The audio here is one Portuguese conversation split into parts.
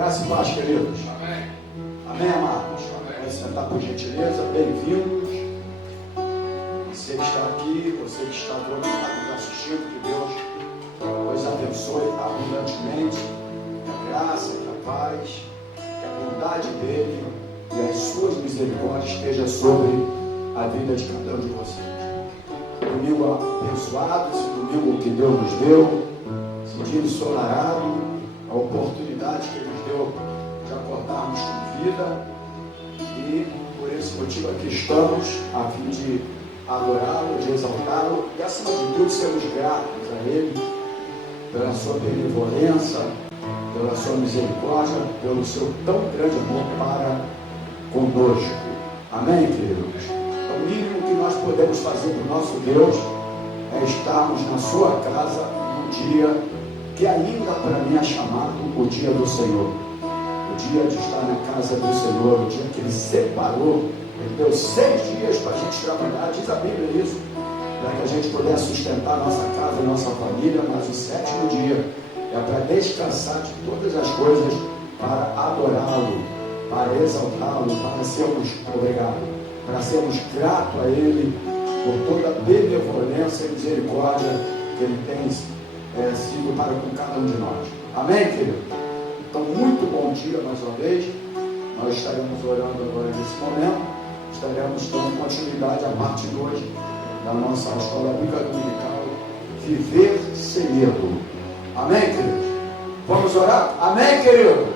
Graça e paz, queridos. Amém. Amém, amados. Amém. Vai sentar por gentileza. Bem-vindos. Você que está aqui, você que está do outro lado nos assistindo, que Deus os abençoe abundantemente. Que a graça, que a paz, que a bondade dele e as suas misericórdias esteja sobre a vida de cada um de vocês. Domingo abençoado, esse domingo que Deus nos deu, esse dia ensolarado, a oportunidade que Ele nos deu de acordarmos com vida, e por esse motivo aqui estamos, a fim de adorá-lo, de exaltá-lo e, acima de tudo, sermos gratos a Ele pela sua benevolência, pela sua misericórdia, pelo seu tão grande amor para conosco. Amém, queridos? O mínimo que nós podemos fazer para o nosso Deus é estarmos na sua casa no dia que ainda para mim é chamado o dia do Senhor. O dia de estar na casa do Senhor, o dia que Ele separou. Ele deu 6 dias para a gente trabalhar, diz a Bíblia isso, para que a gente pudesse sustentar a nossa casa, a nossa família, mas o 7º dia é para descansar de todas as coisas, para adorá-lo, para exaltá-lo, para sermos obrigados, para sermos gratos a Ele por toda a benevolência e misericórdia que Ele tem sido para com cada um de nós. Amém, querido? Então, muito bom dia mais uma vez. Nós estaremos orando agora nesse momento. Estaremos dando continuidade à parte 2 da nossa escola bíblica dominical, Viver Sem Medo. Amém, queridos? Vamos orar? Amém, queridos?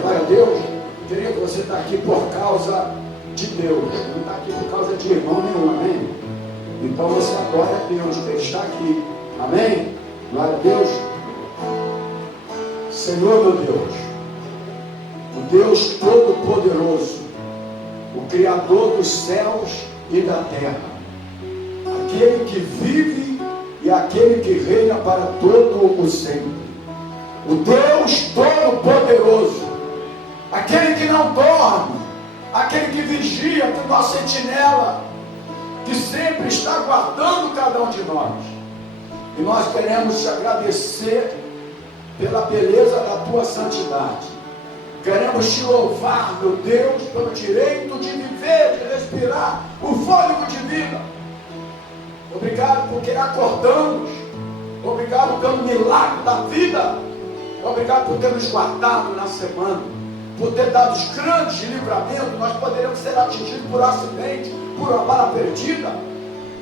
Glória a Deus. Querido, você está aqui por causa de Deus, não está aqui por causa de irmão nenhum, amém? Então você adora a Deus, Ele está aqui, amém? Glória a Deus. Senhor meu Deus, o Deus Todo-Poderoso, o Criador dos céus e da terra, aquele que vive e aquele que reina para todo o sempre, o Deus Todo-Poderoso, aquele que não dorme, aquele que vigia, que nossa sentinela, que sempre está guardando cada um de nós. E nós queremos te agradecer pela beleza da tua santidade. Queremos te louvar, meu Deus, pelo direito de viver, de respirar o fôlego de vida. Obrigado porque acordamos. Obrigado pelo milagre da vida. Obrigado por ter nos guardado na semana, por ter dado os grandes livramentos. Nós poderíamos ser atingidos por acidente, por uma bala perdida.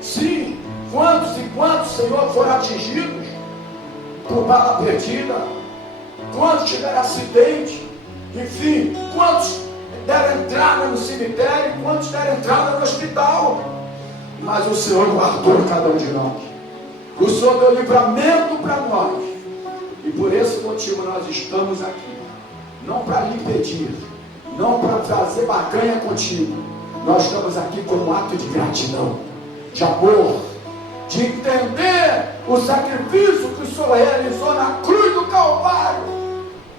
Sim, quantos e quantos, Senhor, foram atingidos por bala perdida? Quantos tiveram acidente? Enfim, quantos deram entrada no cemitério? Quantos deram entrada no hospital? Mas o Senhor guardou cada um de nós. O Senhor deu livramento para nós. E por esse motivo nós estamos aqui. Não para lhe pedir, não para fazer barganha contigo. Nós estamos aqui como um ato de gratidão, de amor, de entender o sacrifício que o Senhor realizou na cruz do Calvário,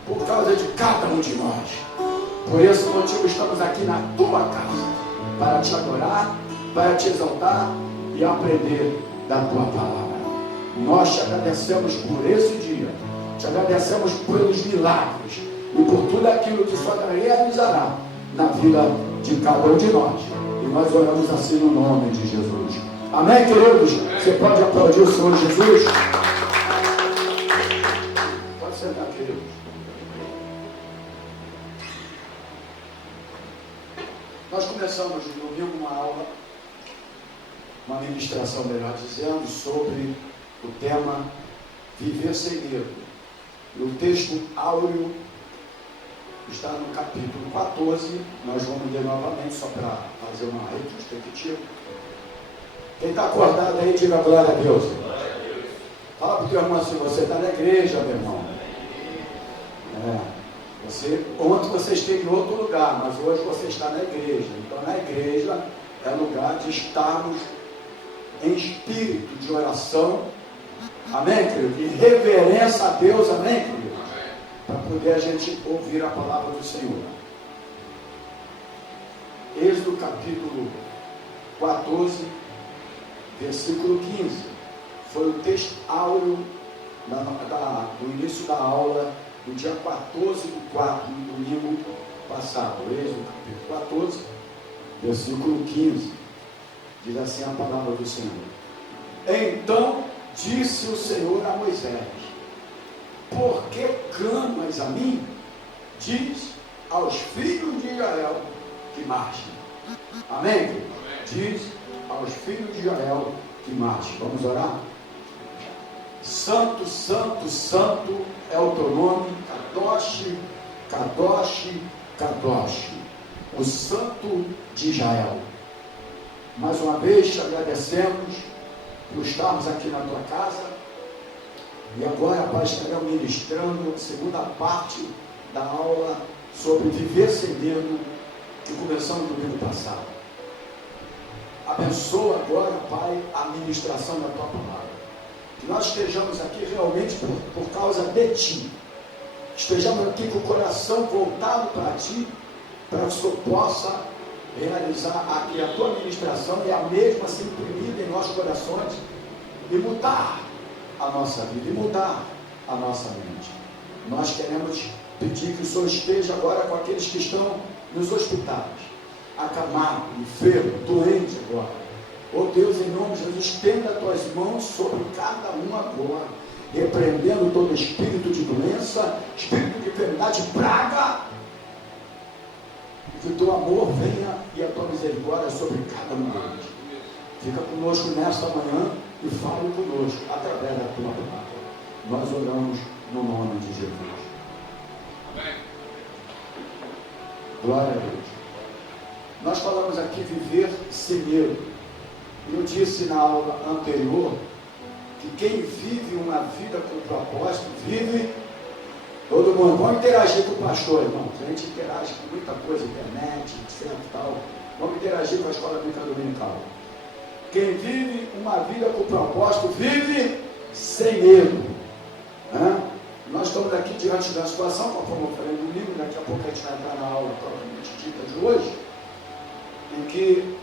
por causa de cada um de nós. Por esse motivo estamos aqui na tua casa, para te adorar, para te exaltar e aprender da tua palavra. Nós te agradecemos por esse dia, te agradecemos pelos milagres e por tudo aquilo que o Senhor realizará na vida de cada um de nós. E nós oramos assim no nome de Jesus. Amém, queridos? Você pode aplaudir o Senhor Jesus? Pode sentar, queridos. Nós começamos no domingo uma aula, uma ministração, melhor dizendo, sobre o tema Viver Sem Medo. E o texto áureo está no capítulo 14. Nós vamos ler novamente, só para fazer uma retrospectiva. Quem está acordado aí, diga glória a Deus. Fala para o teu irmão assim: você está na igreja, meu irmão. Ontem você esteve em outro lugar, mas hoje você está na igreja. Então, na igreja é lugar de estarmos em espírito de oração. Amém, querido? Em reverência a Deus, amém, querido? Para poder a gente ouvir a palavra do Senhor. Êxodo capítulo 14, versículo 15. Foi o texto áureo do início da aula no dia 14/4, no domingo passado. Êxodo capítulo 14, versículo 15. Diz assim a palavra do Senhor. Então disse o Senhor a Moisés: por que clamas a mim? Diz aos filhos de Israel que marchem. Amém? Amém. Diz aos filhos de Israel que marchem. Vamos orar? Santo, santo, santo é o teu nome, Kadosh, Kadosh, Kadosh, o Santo de Israel. Mais uma vez te agradecemos por estarmos aqui na tua casa. E agora, Pai, estaremos ministrando a segunda parte da aula sobre viver sem medo, que começamos no domingo passado. Abençoa agora, Pai, a ministração da tua palavra. Que nós estejamos aqui realmente por causa de Ti. Estejamos aqui com o coração voltado para Ti, para que o Senhor possa realizar aqui a Tua ministração e a mesma se imprimir em nossos corações e mudar a nossa vida, e mudar a nossa mente. Nós queremos pedir que o Senhor esteja agora com aqueles que estão nos hospitais, acamados, enfermos, doentes agora. Oh Deus, em nome de Jesus, estenda as tuas mãos sobre cada um agora, repreendendo todo espírito de doença, espírito de enfermidade, praga, e que o teu amor venha e a tua misericórdia sobre cada um deles. Fica conosco nesta manhã e fale conosco através da tua palavra. Nós oramos no nome de Jesus. Amém. Glória a Deus. Nós falamos aqui viver sem medo. Eu disse na aula anterior que quem vive uma vida com propósito, vive todo mundo. Vamos interagir com o pastor, irmãos. A gente interage com muita coisa, internet, etc. Tal. Vamos interagir com a escola bíblica dominical. Quem vive uma vida com propósito, vive sem medo. Nós estamos aqui diante da situação, conforme eu falei no domingo, daqui a pouco a gente vai entrar na aula propriamente dita de hoje, em que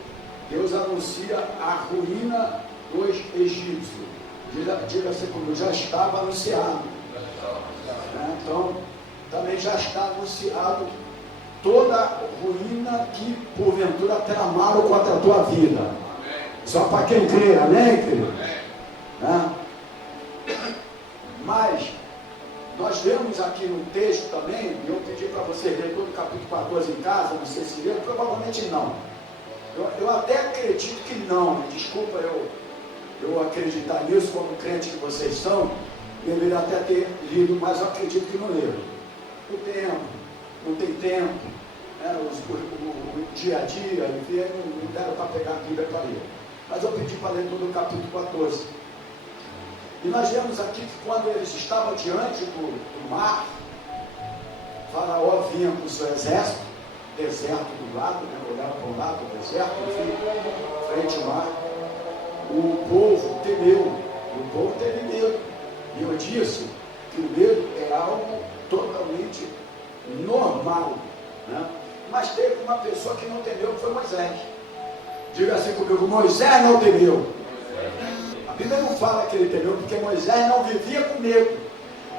Deus anuncia a ruína dos egípcios. Diga-se como já estava anunciado. Então, também já está anunciado toda a ruína que porventura tramaram contra a tua vida. Só para quem crê, amém, querido? Mas nós vemos aqui no texto também, e eu pedi para você ler todo o capítulo 14 em casa, não sei se leu, provavelmente não. Eu até acredito que não, desculpa eu acreditar nisso, como crente que vocês são, deveria até ter lido, mas eu acredito que não leram. O tempo, não tem tempo, o dia a dia, não deram para pegar a Bíblia para ler. Mas eu pedi para ler todo o capítulo 14. E nós vemos aqui que quando eles estavam diante do mar, Faraó vinha com o seu exército, deserto do lado, olhava para um lado, o deserto, enfim, frente ao mar. O povo temeu, o povo teve medo. E eu disse que o medo é algo totalmente normal. Mas teve uma pessoa que não temeu, que foi Moisés. Diga assim comigo: Moisés não temeu. A Bíblia não fala que ele temeu, porque Moisés não vivia com medo.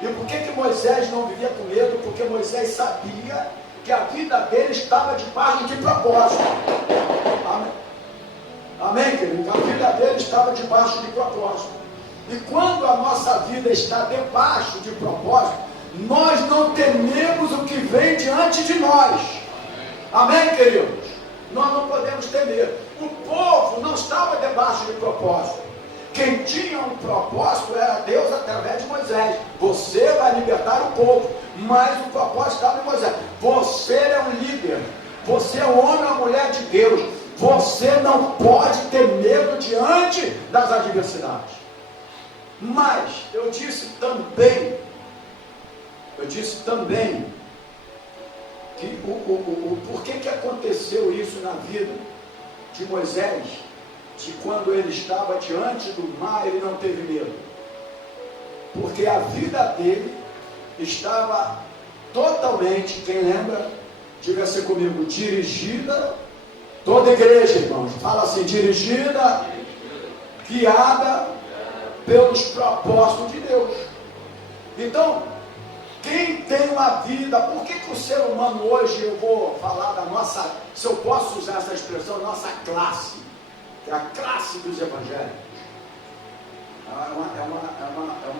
E por que Moisés não vivia com medo? Porque Moisés sabia que a vida dele estava debaixo de propósito. Amém? Amém, querido? A vida dele estava debaixo de propósito. E quando a nossa vida está debaixo de propósito, nós não tememos o que vem diante de nós. Amém, queridos? Nós não podemos temer. O povo não estava debaixo de propósito. Quem tinha um propósito era Deus através de Moisés. Você vai libertar o povo, mas o propósito estava em Moisés. Você é um líder, você é um homem ou mulher de Deus. Você não pode ter medo diante das adversidades. Mas eu disse também que por que aconteceu isso na vida de Moisés, de quando ele estava diante do mar, ele não teve medo? Porque a vida dele estava totalmente, quem lembra, diga-se comigo, dirigida, toda igreja, irmãos, fala assim, dirigida, guiada pelos propósitos de Deus. Então, quem tem uma vida. Por que o ser humano hoje, eu vou falar da nossa, se eu posso usar essa expressão, nossa classe, que é a classe dos evangélicos. É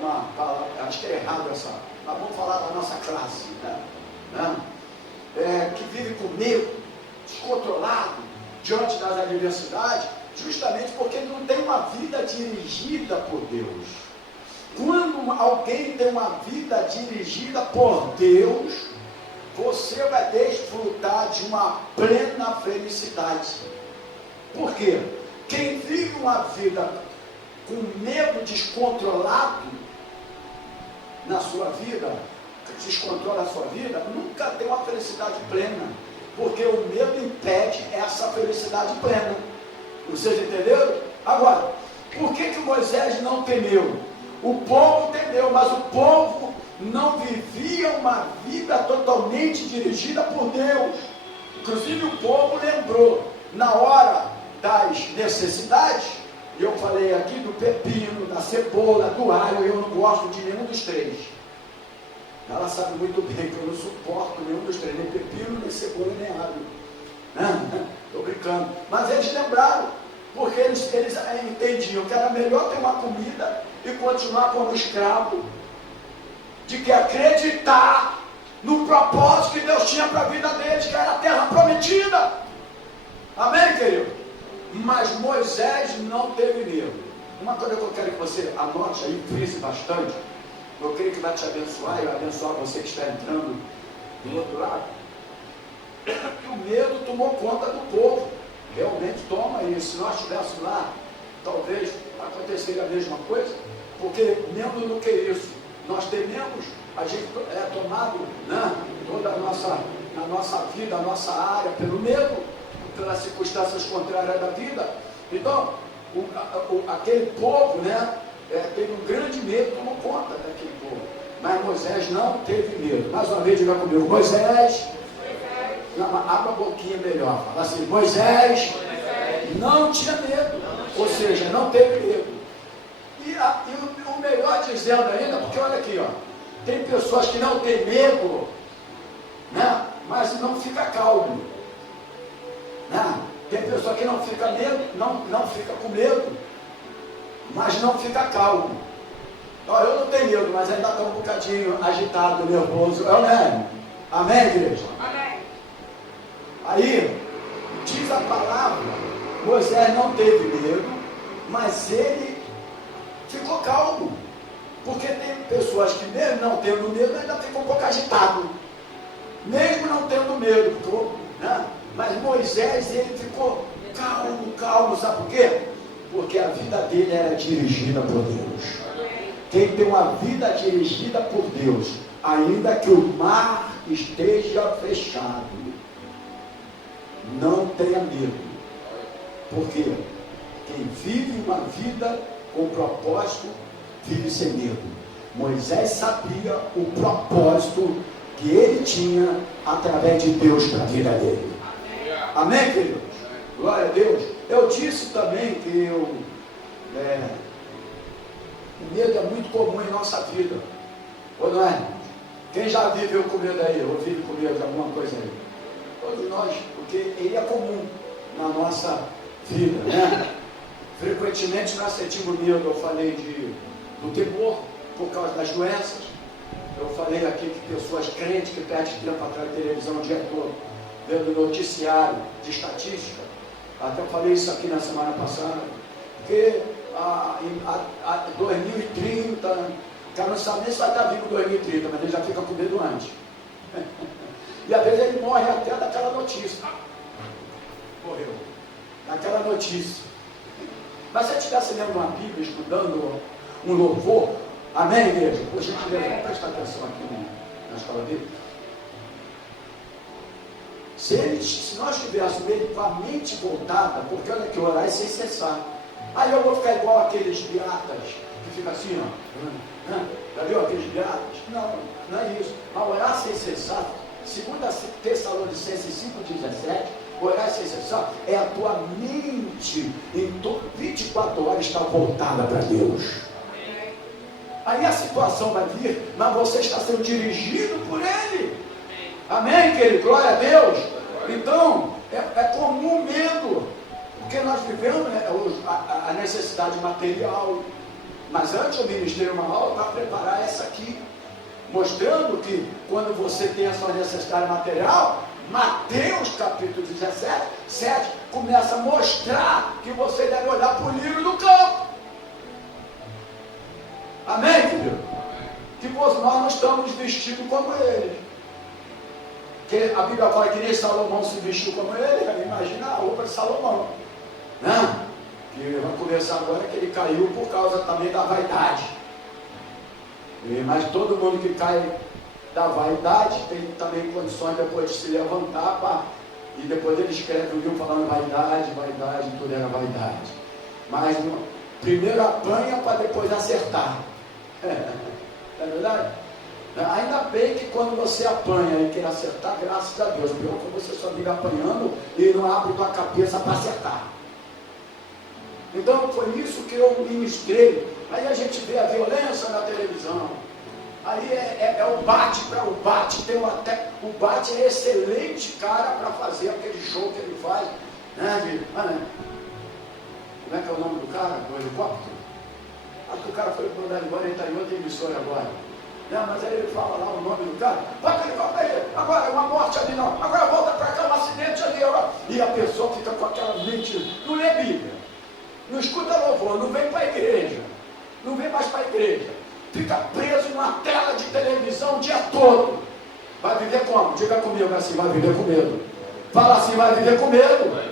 uma palavra, acho que é errado essa, mas vamos falar da nossa classe, né? Que vive com medo, descontrolado, diante das adversidades, justamente porque não tem uma vida dirigida por Deus. Quando alguém tem uma vida dirigida por Deus, você vai desfrutar de uma plena felicidade. Por quê? Quem vive uma vida com medo descontrolado na sua vida, descontrola a sua vida, nunca tem uma felicidade plena, porque o medo impede essa felicidade plena. Vocês entenderam? Agora, por que Moisés não temeu? O povo temeu, mas o povo não vivia uma vida totalmente dirigida por Deus. Inclusive o povo lembrou, na hora das necessidades, eu falei aqui do pepino, da cebola, do alho, eu não gosto de nenhum dos três. Ela sabe muito bem que eu não suporto nenhum dos três, nem pepino, nem cebola, nem alho. Estou brincando. Mas eles lembraram, porque eles entendiam que era melhor ter uma comida e continuar como escravo, de que acreditar no propósito que Deus tinha para a vida deles, que era a terra prometida. Amém, querido? Mas Moisés não teve medo. Uma coisa que eu quero que você anote aí, frise bastante, eu creio que vai te abençoar e vai abençoar você que está entrando do outro lado, que o medo tomou conta do povo. Realmente toma isso. Se nós estivéssemos lá, talvez aconteceria a mesma coisa, porque menos do que isso, nós tememos, a gente é tomado, né, toda a nossa vida, a nossa área, pelo medo, pelas circunstâncias contrárias da vida. Então, aquele povo, né, teve um grande medo, tomou conta daquele povo. Mas Moisés não teve medo. Mais uma vez, diga comigo, Moisés. Não, abra a boquinha melhor. Fala assim, Moisés não tinha medo. Ou seja, não teve medo. E o melhor dizendo ainda, porque olha aqui, ó, tem pessoas que não têm medo, né, mas não fica calmo. Né? Tem pessoa que não fica medo, não fica com medo, mas não fica calmo. Ó, eu não tenho medo, mas ainda estou um bocadinho agitado, nervoso. Amém? Amém, igreja? Amém. Aí, diz a palavra, Moisés não teve medo, mas ele ficou calmo. Porque tem pessoas que mesmo não tendo medo, ainda ficam um pouco agitados. Mesmo não tendo medo, né? Mas Moisés, ele ficou calmo, sabe por quê? Porque a vida dele era dirigida por Deus. Quem tem uma vida dirigida por Deus, ainda que o mar esteja fechado, não tenha medo. Por quê? Quem vive uma vida com propósito, vive sem medo. Moisés sabia o propósito que ele tinha através de Deus para a vida dele. Amém, queridos? Glória a Deus. Eu disse também que o medo é muito comum em nossa vida. Ou não é? Quem já viveu com medo aí? Ou vive com medo de alguma coisa aí? Todos nós, porque ele é comum na nossa vida, né? Frequentemente nós sentimos medo. Eu falei do temor por causa das doenças. Eu falei aqui que pessoas crentes que perdem tempo atrás da televisão o dia todo, vendo noticiário de estatística. Até eu falei isso aqui na semana passada, porque em 2030, o cara não sabe nem se vai estar vivo em 2030, mas ele já fica com medo antes. E às vezes ele morre até daquela notícia. Morreu. Daquela notícia. Mas se eu estivesse lendo uma Bíblia, estudando um louvor, amém, igreja? Por gentileza, vamos prestar atenção aqui na escola bíblica. Se nós tivéssemos ele com a mente voltada, porque olha que orar é sem cessar. Aí eu vou ficar igual aqueles piratas que ficam assim, ó. Já viu aqueles piratas? Não é isso. Mas orar sem cessar, segundo Tessalonicenses 5,17, orar sem cessar é a tua mente em 24 horas está voltada para Deus. Aí a situação vai vir, mas você está sendo dirigido por Ele. Amém, querido? Glória a Deus. Então, é comum medo, porque nós vivemos, né, a necessidade material. Mas antes eu ministrei uma aula para preparar essa aqui, mostrando que quando você tem a sua necessidade material, Mateus capítulo 17, 7, começa a mostrar que você deve olhar para o lírio do campo. Amém, querido? Que nós não estamos vestidos como ele. Que a Bíblia fala que nem Salomão se vestiu como ele. Imagina a roupa de Salomão, né? Que vai começar agora que ele caiu por causa também da vaidade. Mas todo mundo que cai da vaidade tem também condições depois de se levantar e depois ele escreve um livro falando vaidade, tudo era vaidade. Mas primeiro apanha para depois acertar. Não é verdade? Ainda bem que quando você apanha e quer acertar, graças a Deus, pior que você só vive apanhando e não abre tua cabeça para acertar. Então foi isso que eu ministrei. Aí a gente vê a violência na televisão. Aí é o bate para o bate. O bate é excelente cara para fazer aquele show que ele faz. Né, como é que é o nome do cara? Do helicóptero? Acho que o cara foi mandado embora, ele está em outra emissora agora. Não, mas aí ele fala lá o nome do cara. Volta aí, agora é uma morte ali não. Agora volta para cá, um acidente ali. Agora. E a pessoa fica com aquela mente. Não lê Bíblia. Não escuta louvor, não vem para a igreja, não vem mais para a igreja, fica preso numa tela de televisão o dia todo. Vai viver como? Diga comigo assim, vai viver com medo. Fala assim, vai viver com medo.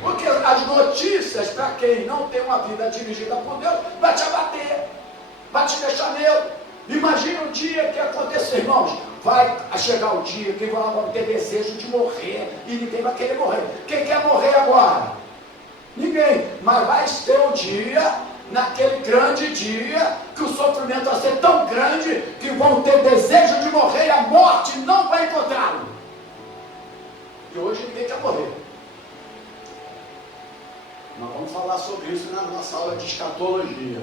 Porque as notícias, para quem não tem uma vida dirigida por Deus, vai te abater, vai te deixar medo. Imagina o dia que acontecer, irmãos. Vai chegar o dia que vão ter desejo de morrer e ninguém vai querer morrer. Quem quer morrer agora? Ninguém, mas vai ter um dia, naquele grande dia, que o sofrimento vai ser tão grande que vão ter desejo de morrer e a morte não vai encontrá-lo. E hoje ninguém quer morrer. Nós vamos falar sobre isso na nossa aula de escatologia,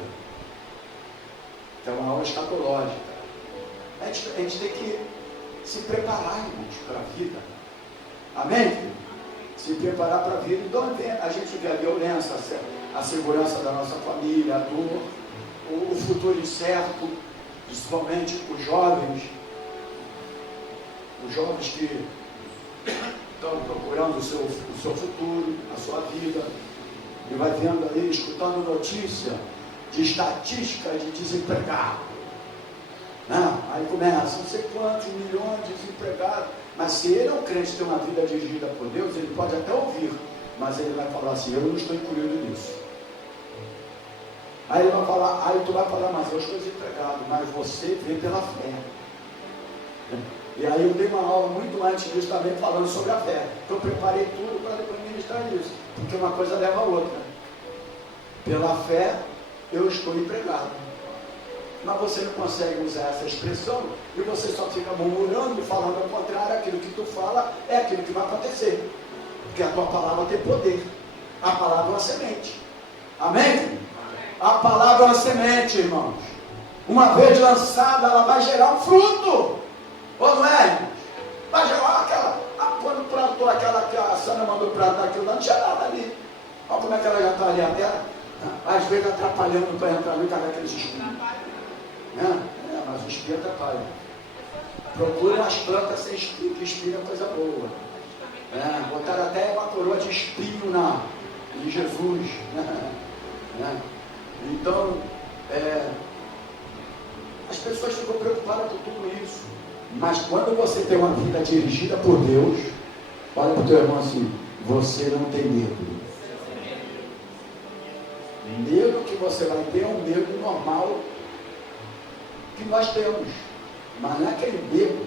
que é uma aula escatológica. A gente tem que se preparar, irmãos, para a vida. Amém? Se preparar para a vida. Então a gente vê a violência, a segurança da nossa família, a dor, o futuro incerto, principalmente os jovens que estão procurando o seu futuro, a sua vida, e vai vendo aí, escutando notícia de estatística de desempregado. Não, aí começa, não sei quantos milhões de desempregados. Mas se ele é um crente que tem uma vida dirigida por Deus, ele pode até ouvir, mas ele vai falar assim, eu não estou incluído nisso. Aí tu vai falar, mas eu estou desempregado, mas você vê pela fé. E aí eu dei uma aula muito antes disso também falando sobre a fé. Então eu preparei tudo para depois ministrar isso, porque uma coisa leva a outra. Pela fé eu estou empregado. Mas você não consegue usar essa expressão e você só fica murmurando e falando ao contrário. Aquilo que tu fala é aquilo que vai acontecer, porque a tua palavra tem poder. A palavra é uma semente. Amém? A palavra é uma semente, irmãos. Uma vez lançada, ela vai gerar um fruto, ou não é, irmãos? Vai gerar quando plantou aquela que a Sandra mandou plantar aquilo, não tinha nada ali. Olha como é que ela já está ali a terra. Às vezes atrapalhando para entrar ali, cadê aqueles espinhos? Mas o espinho atrapalha. Procura as plantas sem espinho, que espinho é coisa boa. Botaram até uma coroa de espinho em Jesus. Então, as pessoas ficam preocupadas com tudo isso. Mas quando você tem uma vida dirigida por Deus, olha para o teu irmão assim, você não tem medo. Medo que você vai ter é um medo normal que nós temos, mas não é aquele medo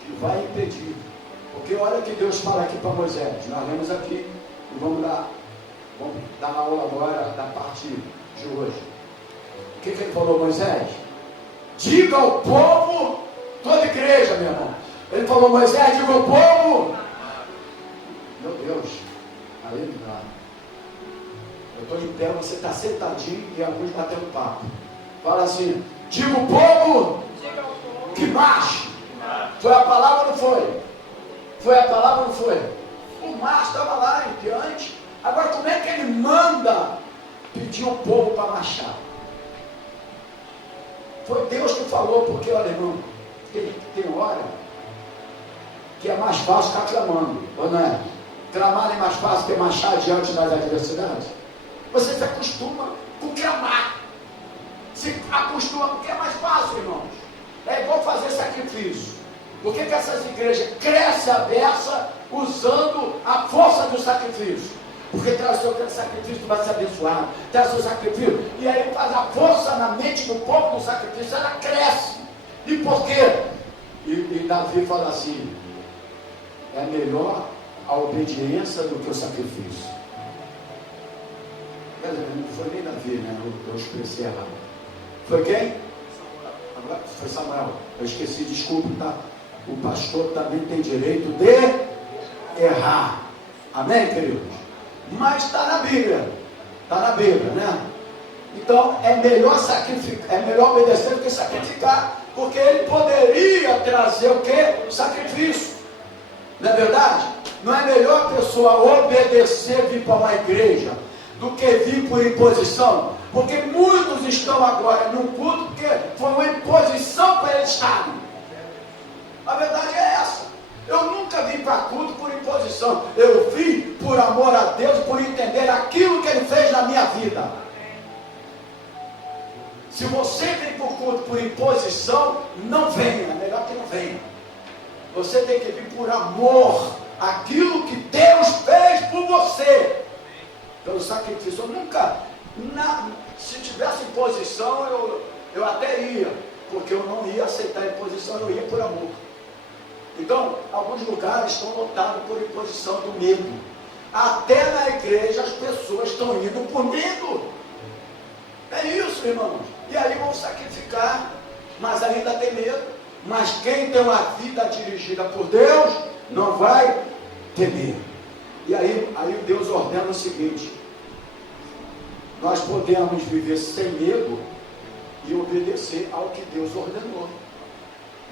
que vai impedir. Porque olha que Deus fala aqui para Moisés, nós lemos aqui e vamos dar aula agora da parte de hoje. O que ele falou, Moisés? Diga ao povo, toda igreja, meu irmão. Ele falou, Moisés, diga ao povo. Meu Deus, aí não dá. Eu estou em pé, você está sentadinho e alguns batendo papo. Fala assim, Diga o povo que marche. Foi a palavra ou não foi? Foi a palavra ou não foi? O mar estava lá em diante. Agora, como é que ele manda pedir o povo para marchar? Foi Deus que falou, porque, olha, irmão, tem hora que é mais fácil ficar clamando, ou não é? Clamar é mais fácil que marchar diante das adversidades. Você se acostuma com clamar. Se acostuma porque é mais fácil, irmãos. É igual fazer sacrifício. Por que essas igrejas crescem a beça usando a força do sacrifício? Porque traz o seu sacrifício, tu vai ser abençoado. Traz o seu sacrifício. E aí faz a força na mente do povo do sacrifício. Ela cresce. E por quê? E Davi fala assim: é melhor a obediência do que o sacrifício. Quer dizer, não foi nem Davi, né? Eu expressei errado. Foi quem? Agora foi Samuel. Eu esqueci, desculpe, tá? O pastor também tem direito de errar. Amém, queridos? Mas está na Bíblia. Está na Bíblia, né? Então é melhor sacrificar, é melhor obedecer do que sacrificar, porque ele poderia trazer o quê? O sacrifício. Não é verdade? Não é melhor a pessoa obedecer, vir para uma igreja, do que vir por imposição? Porque muitos estão agora num culto porque foi uma imposição para eles estarem. A verdade é essa. Eu nunca vim para culto por imposição. Eu vim por amor a Deus, por entender aquilo que Ele fez na minha vida. Se você vem para o culto por imposição, não venha. É melhor que não venha. Você tem que vir por amor. Aquilo que Deus fez por você. Pelo sacrifício. Eu nunca, se tivesse imposição, eu até ia. Porque eu não ia aceitar a imposição, eu ia por amor. Então, alguns lugares estão lotados por imposição do medo. Até na igreja as pessoas estão indo por medo. É isso, irmãos. E aí vão sacrificar, mas ainda tem medo. Mas quem tem uma vida dirigida por Deus, não vai ter medo. E aí Deus ordena o seguinte: nós podemos viver sem medo e obedecer ao que Deus ordenou.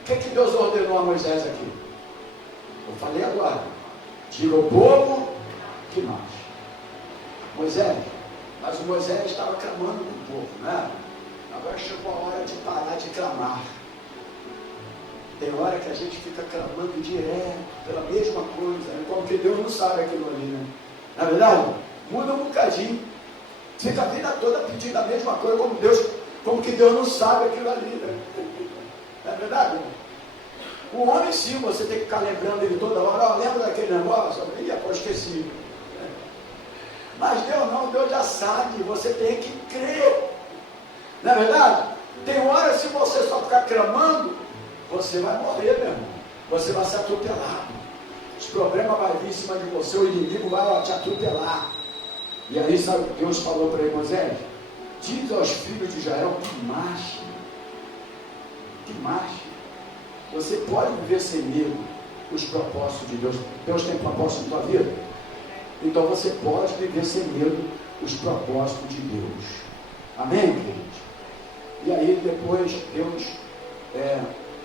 O que Deus ordenou a Moisés aqui? Eu falei agora. Diga ao povo que marche. Moisés, mas o Moisés estava clamando com o povo, né? Agora chegou a hora de parar de clamar. Tem hora que a gente fica clamando direto pela mesma coisa, né? Como que Deus não sabe aquilo ali, né? Na verdade, muda um bocadinho. Fica a vida toda pedindo a mesma coisa, como que Deus não sabe aquilo ali, né? Não é verdade? O homem sim, você tem que ficar lembrando ele toda hora. Lembra daquele negócio? Pô, esqueci. Mas Deus não, Deus já sabe. Você tem que crer. Não é verdade? Tem hora, se você só ficar clamando, você vai morrer, meu irmão. Você vai ser atropelado. Os problemas vão vir em cima de você, o inimigo vai te atropelar. E aí, sabe o que Deus falou para ele, Moisés? Diz aos filhos de Israel que marche. Que marche. Você pode viver sem medo os propósitos de Deus. Deus tem propósito na tua vida? Então você pode viver sem medo os propósitos de Deus. Amém, queridos? E aí depois Deus,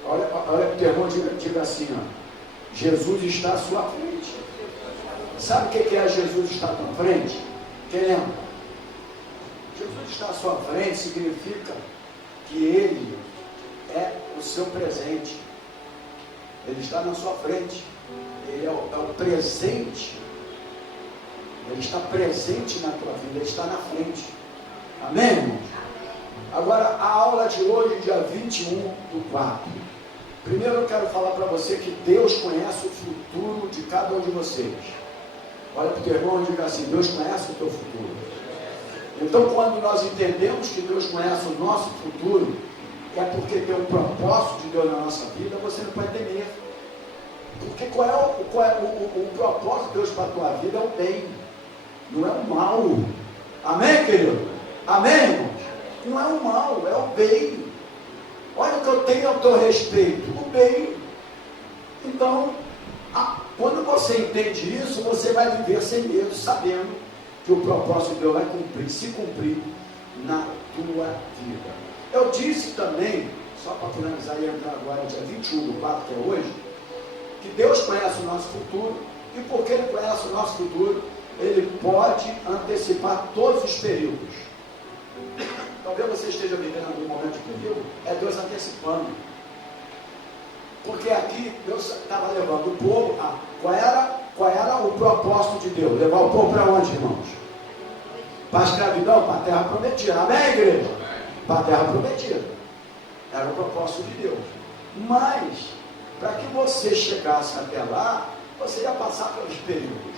olha para o teu irmão, diga assim, ó, Jesus está à sua frente. Sabe o que é Jesus estar à tua frente? Quem lembra? Jesus está à sua frente significa que Ele é o seu presente. Ele está na sua frente. Ele é o presente. Ele está presente na tua vida. Ele está na frente. Amém, irmãos? Agora, a aula de hoje, dia 21/4. Primeiro eu quero falar para você que Deus conhece o futuro de cada um de vocês. Olha para o teu irmão e diga assim: Deus conhece o teu futuro. Então, quando nós entendemos que Deus conhece o nosso futuro, é porque tem um propósito de Deus na nossa vida, você não pode ter medo. Porque qual é o propósito de Deus para a tua vida? É o bem, não é o mal. Amém, querido? Amém, irmãos? Não é o mal, é o bem. Olha o que eu tenho ao teu respeito, o bem. Então, quando você entende isso, você vai viver sem medo, sabendo que o propósito de Deus vai se cumprir na tua vida. Eu disse também, só para finalizar e entrar agora, dia 21/4, que é hoje, que Deus conhece o nosso futuro, e porque Ele conhece o nosso futuro, Ele pode antecipar todos os períodos. Talvez você esteja vivendo algum momento de período, é Deus antecipando. Porque aqui Deus estava levando o povo a... Qual era o propósito de Deus? Levar o povo para onde, irmãos? Para a escravidão, para a terra prometida. Amém, igreja? Para a terra prometida. Era o propósito de Deus. Mas, para que você chegasse até lá, você ia passar pelos períodos.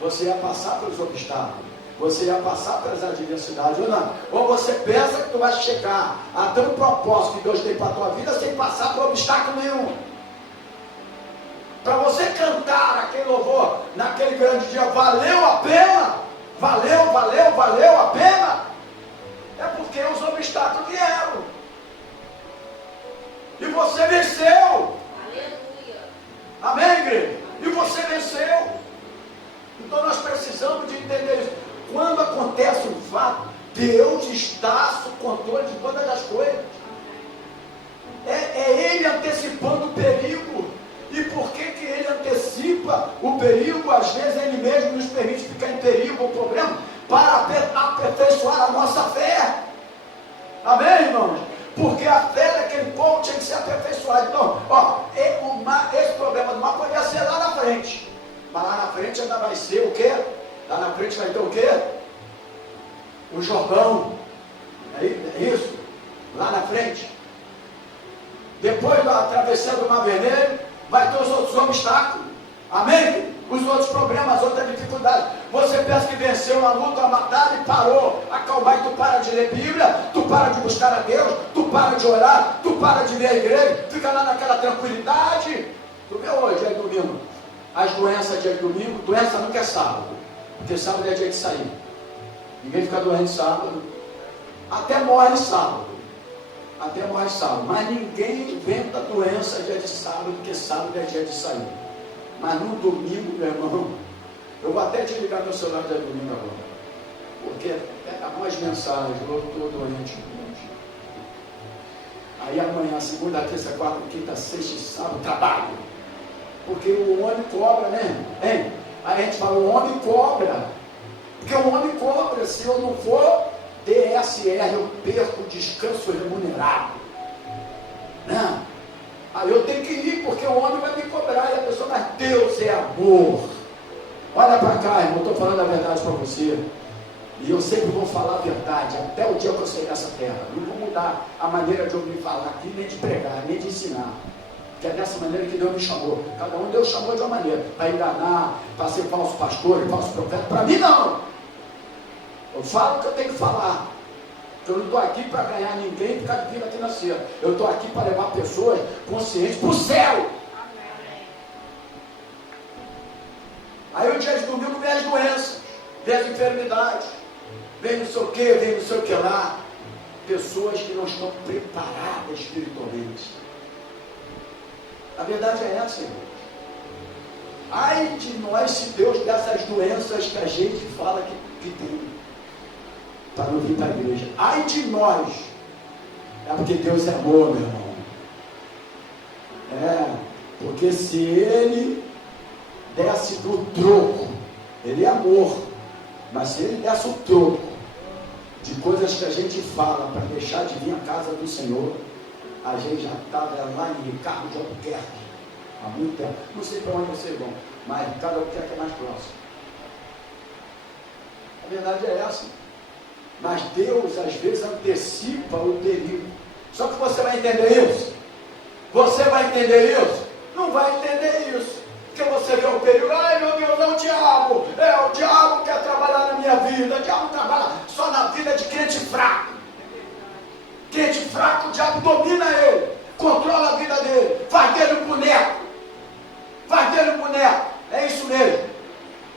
Você ia passar pelos obstáculos. Você ia passar pelas adversidades ou não. Ou você pensa que tu vai chegar até o propósito que Deus tem para a tua vida sem passar por obstáculo nenhum. Para você cantar aquele louvor naquele grande dia, valeu a pena? Valeu a pena? É porque os obstáculos vieram. E você venceu. Aleluia. Amém, igreja? E você venceu. Então nós precisamos de entender isso. Quando acontece um fato, Deus está sob controle de todas as coisas. É Ele antecipando o perigo. E por que Ele antecipa o perigo? Às vezes Ele mesmo nos permite ficar em perigo ou problema para aperfeiçoar a nossa fé. Amém, irmãos? Porque a fé daquele povo tinha que ser aperfeiçoada. Então, esse problema do mar podia ser lá na frente. Mas lá na frente ainda vai ser o quê? Lá na frente vai ter o quê? O Jordão. É isso? Lá na frente. Depois da travessia do Mar Vermelho, vai ter os outros obstáculos. Amém? Os outros problemas, as outras dificuldades. Você pensa que venceu a luta, a batalha e parou. Acalmar e tu para de ler Bíblia, tu para de buscar a Deus, tu para de orar, tu para de ver a igreja, fica lá naquela tranquilidade. Tu vê hoje, é domingo. As doenças dia de domingo, doença nunca é sábado. Porque sábado é dia de sair. Ninguém fica doente sábado. Até morre sábado. Mas ninguém inventa doença dia de sábado, porque sábado é dia de sair. Mas no domingo, meu irmão, eu vou até desligar meu celular dia de domingo agora. Porque pega mais mensagens, eu estou doente hoje. Aí amanhã, segunda, terça, quarta, quinta, sexta e sábado, trabalho. Porque o homem cobra, né? Hein? Aí a gente fala, o homem cobra. Porque o homem cobra, se eu não for DSR, eu perco o descanso remunerado. Né? Aí eu tenho que ir, porque o homem vai me cobrar. E a pessoa, mas Deus é amor. Olha para cá, irmão, eu estou falando a verdade para você. E eu sempre vou falar a verdade, até o dia que eu sair dessa terra. Não vou mudar a maneira de eu me falar aqui, nem de pregar, nem de ensinar. Que é dessa maneira que Deus me chamou. Cada um Deus chamou de uma maneira. Para enganar, para ser falso pastor, falso profeta. Para mim não. Eu falo o que eu tenho que falar. Eu não estou aqui para ganhar ninguém e ficar de vida financeira. Eu estou aqui para levar pessoas conscientes para o céu. Amém. Aí o dia de domingo vem as doenças, vem as enfermidades, vem não sei o que, vem não sei o que lá. Pessoas que não estão preparadas espiritualmente. A verdade é essa, irmão. Ai de nós se Deus dessas doenças que a gente fala que tem, para não vir para a igreja. Ai de nós. É porque Deus é amor, meu irmão. É, porque se Ele desse o troco, Ele é amor, mas se Ele desse o troco de coisas que a gente fala para deixar de vir à casa do Senhor, a gente já estava lá em Ricardo de Albuquerque há muito tempo. Não sei para onde vocês vão, mas Ricardo de Albuquerque é mais próximo. A verdade é essa. Mas Deus às vezes antecipa o perigo. Só que você vai entender isso? Você vai entender isso? Não vai entender isso. Porque você vê o perigo, ai meu Deus, é o diabo. É, o diabo quer trabalhar na minha vida. O diabo trabalha só na vida de crente fraco. Crente fraco, o diabo domina ele, controla a vida dele, faz dele um boneco. É isso mesmo.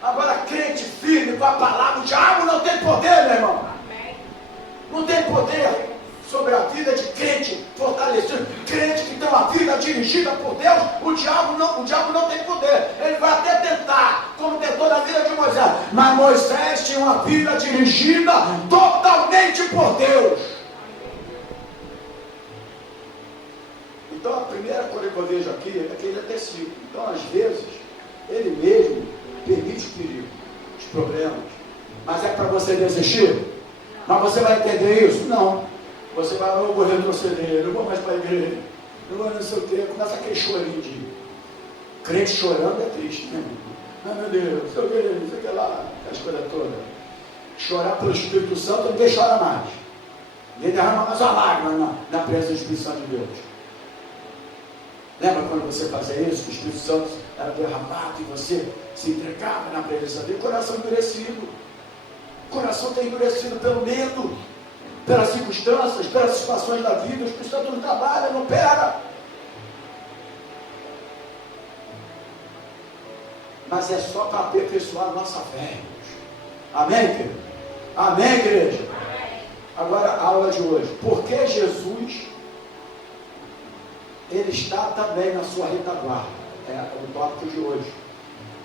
Agora, crente firme com a palavra, o diabo não tem poder, meu irmão. Não tem poder sobre a vida de crente fortalecido. Crente que tem uma vida dirigida por Deus, o diabo não tem poder. Ele vai até tentar, como tentou na vida de Moisés. Mas Moisés tinha uma vida dirigida totalmente por Deus. aqui, aquele é tecido. Então, às vezes, ele mesmo permite o perigo, os problemas. Mas é para você desistir? Mas você vai entender isso? Não. Você vai, eu vou retroceder, não vou mais para a igreja, não vou não sei o quê. Começa aquele chorinho de crente chorando é triste, né? Ai, meu Deus, não sei o que lá, as coisas todas. Chorar pelo Espírito Santo, ninguém chora mais. Ninguém derrama mais uma lágrima na presença do Espírito Santo de Deus. Lembra quando você fazia isso? O Espírito Santo era derramado e você se entregava na presença dele. Coração endurecido. O coração está endurecido pelo medo, pelas circunstâncias, pelas situações da vida. O Espírito Santo não trabalha, não opera. Mas é só para aperfeiçoar a nossa fé, irmãos. Amém, querido? Amém, igreja? Amém. Agora a aula de hoje. Por que Jesus, ele está também na sua retaguarda? É o tópico de hoje.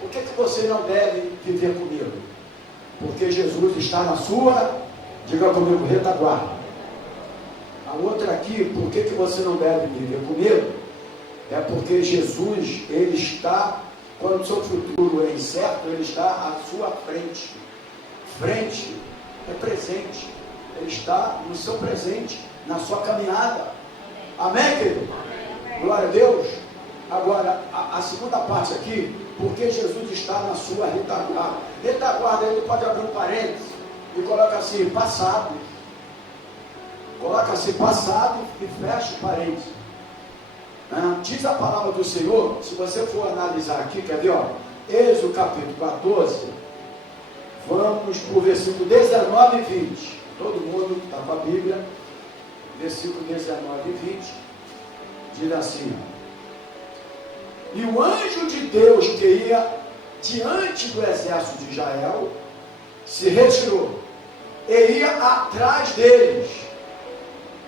Por que você não deve viver comigo? Porque Jesus está na sua, diga comigo, retaguarda. A outra aqui, por que você não deve viver comigo? É porque Jesus, ele está, quando o seu futuro é incerto, ele está à sua frente. Frente é presente. Ele está no seu presente, na sua caminhada. Amém, querido? Amém. Glória a Deus. Agora, a segunda parte aqui, porque Jesus está na sua retaguarda. Retaguarda, ele pode abrir um parênteses e coloca assim, passado. Coloca assim, passado e fecha o parênteses. Diz a palavra do Senhor, se você for analisar aqui, quer ver, ó, Êxodo capítulo 14, vamos para o versículo 19 e 20. Todo mundo está com a Bíblia, versículo 19 e 20, diz assim, ó, e o anjo de Deus que ia diante do exército de Israel se retirou e ia atrás deles.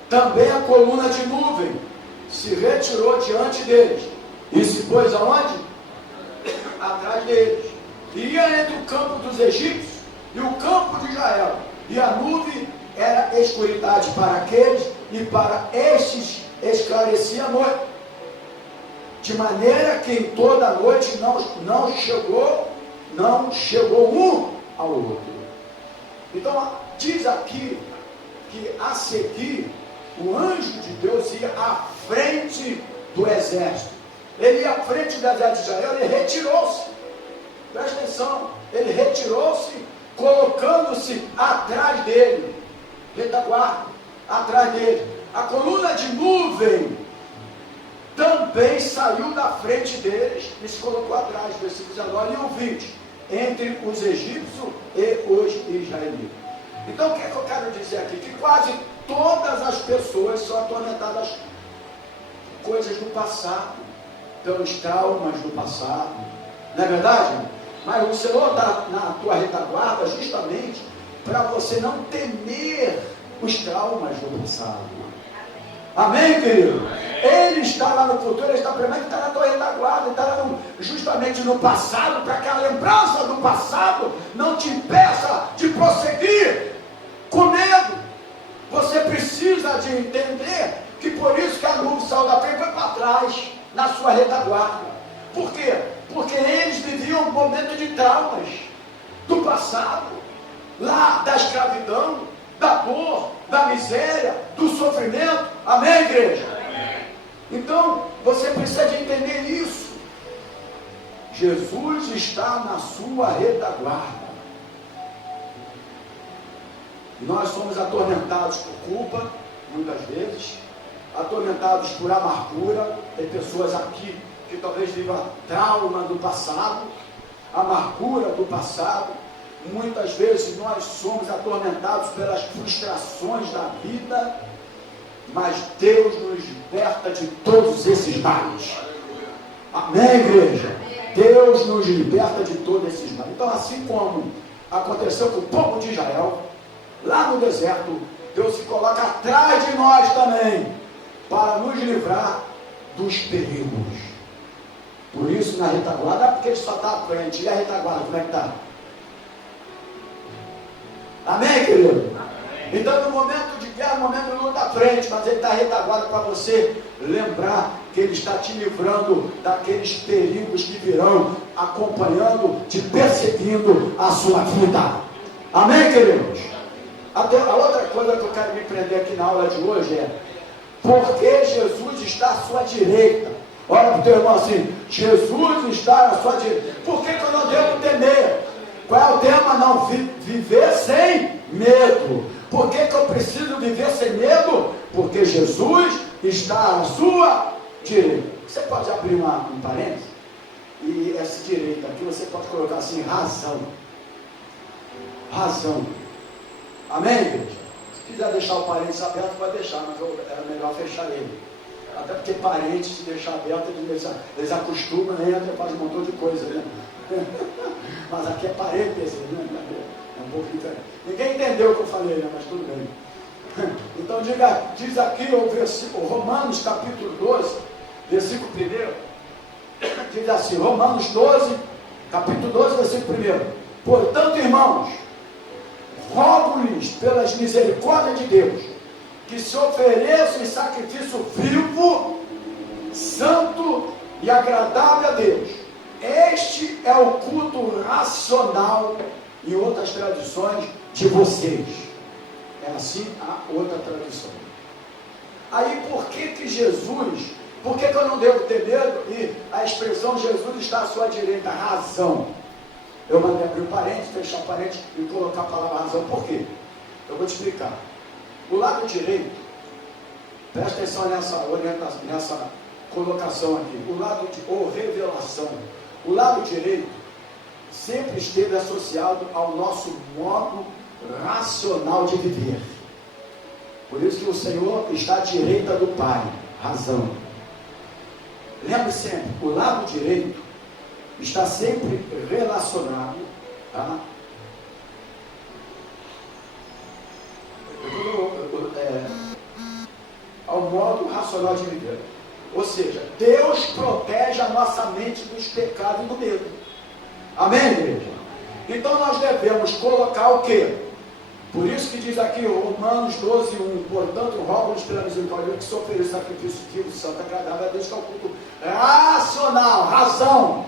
Também a coluna de nuvem se retirou diante deles e se pôs aonde? Atrás deles. E ia entre o campo dos egípcios e o campo de Israel. E a nuvem era escuridade para aqueles e para estes esclarecia a noite. De maneira que em toda a noite não chegou um ao outro. Então diz aqui que a seguir o anjo de Deus ia à frente do exército. Ele ia à frente do exército de Israel, ele retirou-se. Presta atenção, ele retirou-se, colocando-se atrás dele, retaguarda, atrás dele. A coluna de nuvem também saiu da frente deles e se colocou atrás, versículos 19 e o 20, entre os egípcios e os israelitas. Então o que é que eu quero dizer aqui? Que quase todas as pessoas são atormentadas por coisas do passado, pelos traumas do passado, não é verdade? Mas o Senhor está na tua retaguarda justamente para você não temer os traumas do passado. Amém, querido? Ele está lá no futuro, ele está primeiro, está na tua retaguarda, está lá justamente no passado, para que a lembrança do passado não te impeça de prosseguir com medo. Você precisa de entender que por isso que a nuvem saiu da frente e foi para trás, na sua retaguarda. Por quê? Porque eles viviam um momento de traumas do passado, lá da escravidão, da dor, da miséria, do sofrimento. Amém, igreja? Amém. Então, você precisa de entender isso. Jesus está na sua retaguarda. Nós somos atormentados por culpa, muitas vezes, atormentados por amargura. Tem pessoas aqui que talvez vivam trauma do passado, amargura do passado. Muitas vezes nós somos atormentados pelas frustrações da vida, mas Deus nos liberta de todos esses males. Amém, igreja? Deus nos liberta de todos esses males. Então, assim como aconteceu com o povo de Israel, lá no deserto, Deus se coloca atrás de nós também, para nos livrar dos perigos. Por isso, na retaguarda, porque ele só está à frente. E a retaguarda, como é que está? Amém, querido? Amém. Então, no momento de guerra, no momento de luta à frente, mas ele está à retaguarda para você lembrar que Ele está te livrando daqueles perigos que virão, acompanhando, te perseguindo a sua vida. Amém, queridos? A outra coisa que eu quero me prender aqui na aula de hoje é: porque Jesus está à sua direita. Olha para o teu irmão assim: Jesus está à sua direita. Por que eu não devo temer? Qual é o tema? Não viver sem medo. Por que eu preciso viver sem medo? Porque Jesus está à sua direita. Você pode abrir um parênteses? E essa direita aqui você pode colocar assim: razão. Razão. Amém, igreja? Se quiser deixar o parênteses aberto, pode deixar, mas era melhor fechar ele. Até porque parênteses, se deixar aberto, eles acostumam, entram, fazem um montão de coisa, né? Mas aqui é parênteses, né? É um pouco diferente. Ninguém entendeu o que eu falei, né? Mas tudo bem. Então diz aqui o versículo, Romanos capítulo 12, versículo 1, diz assim, Romanos 12, capítulo 12, versículo 1. Portanto, irmãos, rogo-lhes pelas misericórdias de Deus, que se ofereçam em sacrifício vivo, santo e agradável a Deus. Este é o culto racional, em outras traduções, de vocês. É assim a outra tradução. Aí por que Jesus, por que eu não devo ter medo? E a expressão Jesus está à sua direita, razão. Eu mandei abrir o parênteses, fechar o parênteses e colocar a palavra razão. Por quê? Eu vou te explicar. O lado direito, presta atenção nessa colocação aqui, o lado ou revelação. O lado direito sempre esteve associado ao nosso modo racional de viver. Por isso que o Senhor está à direita do Pai, razão. Lembre sempre, o lado direito está sempre relacionado ao modo racional de viver. Ou seja, Deus protege a nossa mente dos pecados e do medo. Amém, igreja? Então nós devemos colocar o quê? Por isso que diz aqui Romanos 12, 1, portanto, rogo-vos pela misericórdia que se ofereça sacrifício vivo, santo, agradável a Deus, que é o culto racional, razão.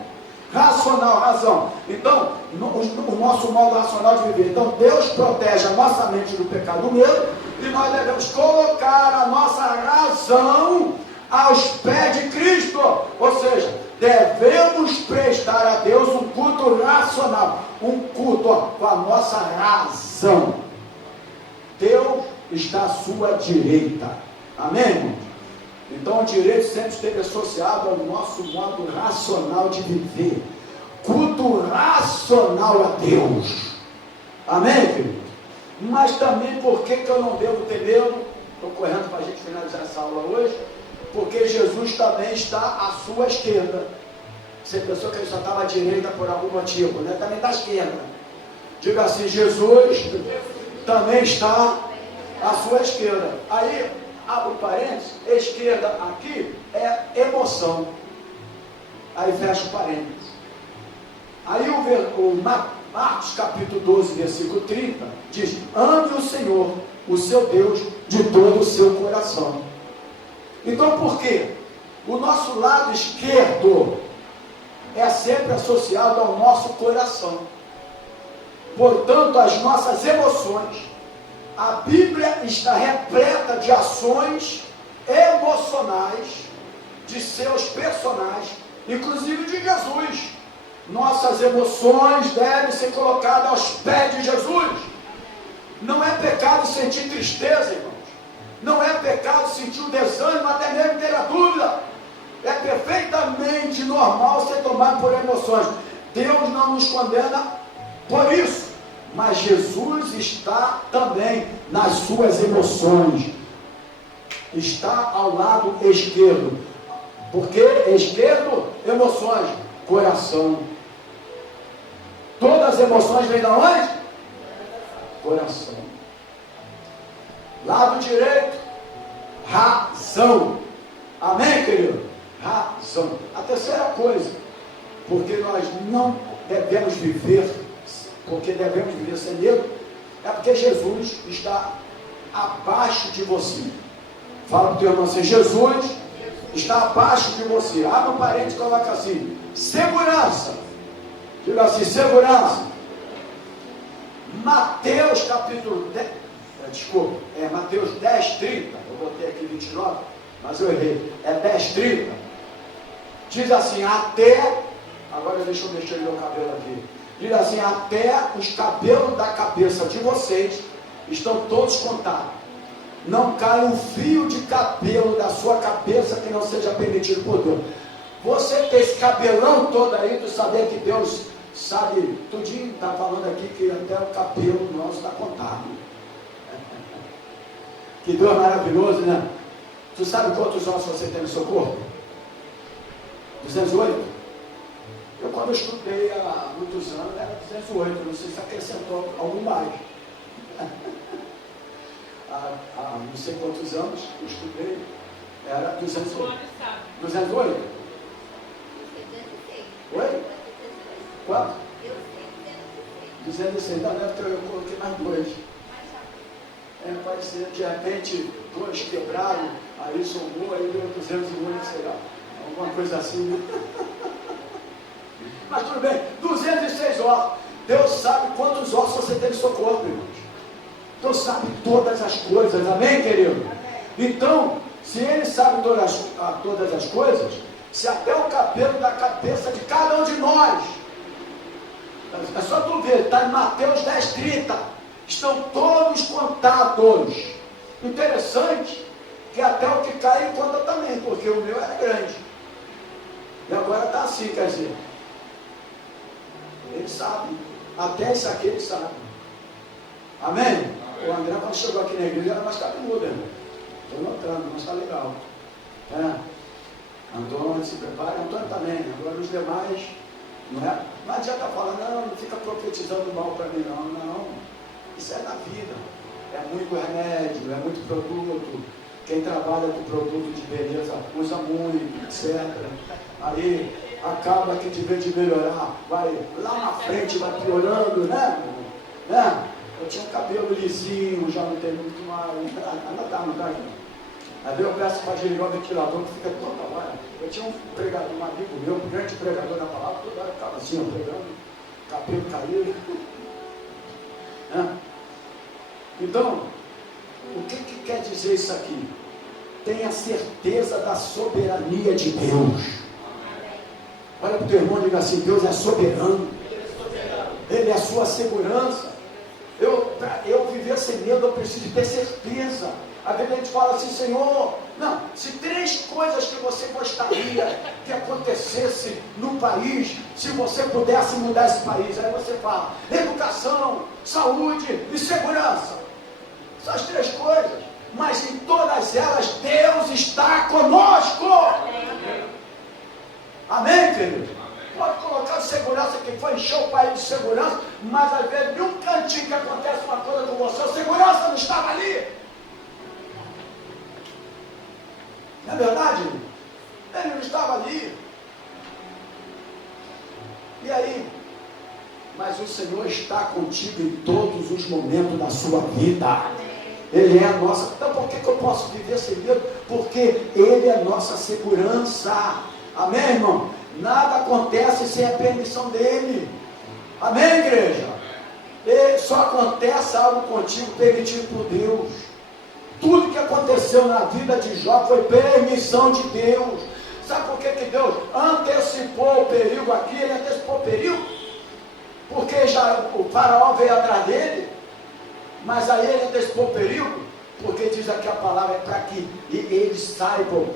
Racional, razão. Então, o nosso modo racional de viver. Então, Deus protege a nossa mente do pecado e do medo, e nós devemos colocar a nossa razão aos pés de Cristo. Ou seja, devemos prestar a Deus um culto racional, um culto com a nossa razão. Deus está à sua direita. Amém, irmãos? Então o direito sempre esteve associado ao nosso modo racional de viver. Culto racional a Deus. Amém, querido? Mas também por que eu não devo ter medo? Estou correndo para a gente finalizar essa aula hoje. Porque Jesus também está à sua esquerda. Você pensou que ele só estava à direita por algum motivo, né? Também está à esquerda. Diga assim, Jesus também está à sua esquerda. Aí, abre o parênteses, esquerda aqui é emoção. Aí fecha o parênteses. Aí o Marcos capítulo 12, versículo 30, diz, ame o Senhor, o seu Deus, de todo o seu coração. Então por quê? O nosso lado esquerdo é sempre associado ao nosso coração. Portanto, as nossas emoções. A Bíblia está repleta de ações emocionais de seus personagens, inclusive de Jesus. Nossas emoções devem ser colocadas aos pés de Jesus. Não é pecado sentir tristeza, irmãos. Não é pecado sentir o desânimo, até mesmo ter a dúvida. É perfeitamente normal ser tomado por emoções. Deus não nos condena por isso. Mas Jesus está também nas suas emoções. Está ao lado esquerdo. Porque esquerdo, emoções, coração. Todas as emoções vêm de onde? Coração. Lado direito, razão. Amém, querido? Razão. A terceira coisa, porque nós não devemos viver, porque devemos viver sem medo, é porque Jesus está abaixo de você. Fala para o teu irmão assim, Jesus está abaixo de você. Abra um parênteses e coloca assim: segurança. Diga assim: segurança. Mateus capítulo 10, Mateus 10, 30. Eu botei aqui 29, mas eu errei. É 10, 30. Diz assim: até. Agora deixa eu mexer meu cabelo aqui. Diz assim: até os cabelos da cabeça de vocês estão todos contados. Não cai um fio de cabelo da sua cabeça que não seja permitido por Deus. Você tem esse cabelão todo aí, tu saber que Deus sabe tudinho, está falando aqui que até o cabelo nosso está contado. Que Deus maravilhoso, né? Tu sabe quantos ossos você tem no seu corpo? 208? Eu quando eu estudei há muitos anos era 208, não sei se acrescentou algum mais. Há não sei quantos anos eu estudei, era 208. 208? Oi? Quanto? 206, não deve ter, eu coloquei mais dois. Pode ser, de repente, dois quebraram, aí somou, aí deu 208, sei lá, alguma coisa assim. Mas tudo bem, 206 ossos. Deus sabe quantos ossos você tem no seu corpo, irmãos. Deus sabe todas as coisas, amém, querido? Então, se Ele sabe todas as coisas, se até o cabelo da cabeça de cada um de nós, é só tu ver, está em Mateus 10, 30, estão todos contados. Interessante que até o que cai ele conta também, porque o meu era grande. E agora está assim, quer dizer, Ele sabe, até isso aqui Ele sabe. Amém? O André, quando chegou aqui na igreja, era mais cabeludo, irmão. Estou notando, mas está legal. Antônio se prepara, Antônio também. Agora os demais, não adianta falar, não fica profetizando mal para mim, não. Isso é na vida. É muito remédio, é muito produto. Quem trabalha com produto de beleza usa muito, etc. Aí acaba que de vez de melhorar, vai lá na frente, vai piorando, né? Eu tinha um cabelo lisinho, já não tenho muito mais. Ainda tá, não tá aqui. Aí eu peço para gerir o ventilador que fica toda hora. Eu tinha um pregador, um amigo meu, um grande pregador da palavra, toda hora ficava assim, ó, pregando, cabelo caído. Então, o que quer dizer isso aqui? Tenha certeza da soberania de Deus. Olha para o teu irmão e diga assim: Deus é soberano. Ele é a sua segurança. Para eu viver sem medo, eu preciso ter certeza. Às vezes a gente fala assim: Senhor, não, se 3 coisas que você gostaria que acontecesse no país, se você pudesse mudar esse país, aí você fala: educação, saúde e segurança. Essas 3 coisas, mas em todas elas Deus está conosco. Amém, querido? Pode colocar segurança, que foi encher o país de segurança, mas às vezes num cantinho que acontece uma coisa com você, a segurança não estava ali. Não é verdade? Ele não estava ali. E aí? Mas o Senhor está contigo em todos os momentos da sua vida. Ele é a nossa. Então por que eu posso viver sem medo? Porque Ele é a nossa segurança. Amém, irmão? Nada acontece sem a permissão dEle. Amém, igreja? E só acontece algo contigo permitido por Deus. Tudo que aconteceu na vida de Jó foi permissão de Deus. Sabe por que Deus antecipou o perigo aqui? Ele antecipou o perigo porque já o faraó veio atrás dele. Mas aí ele antecipou o perigo porque diz aqui a palavra, é para que eles saibam,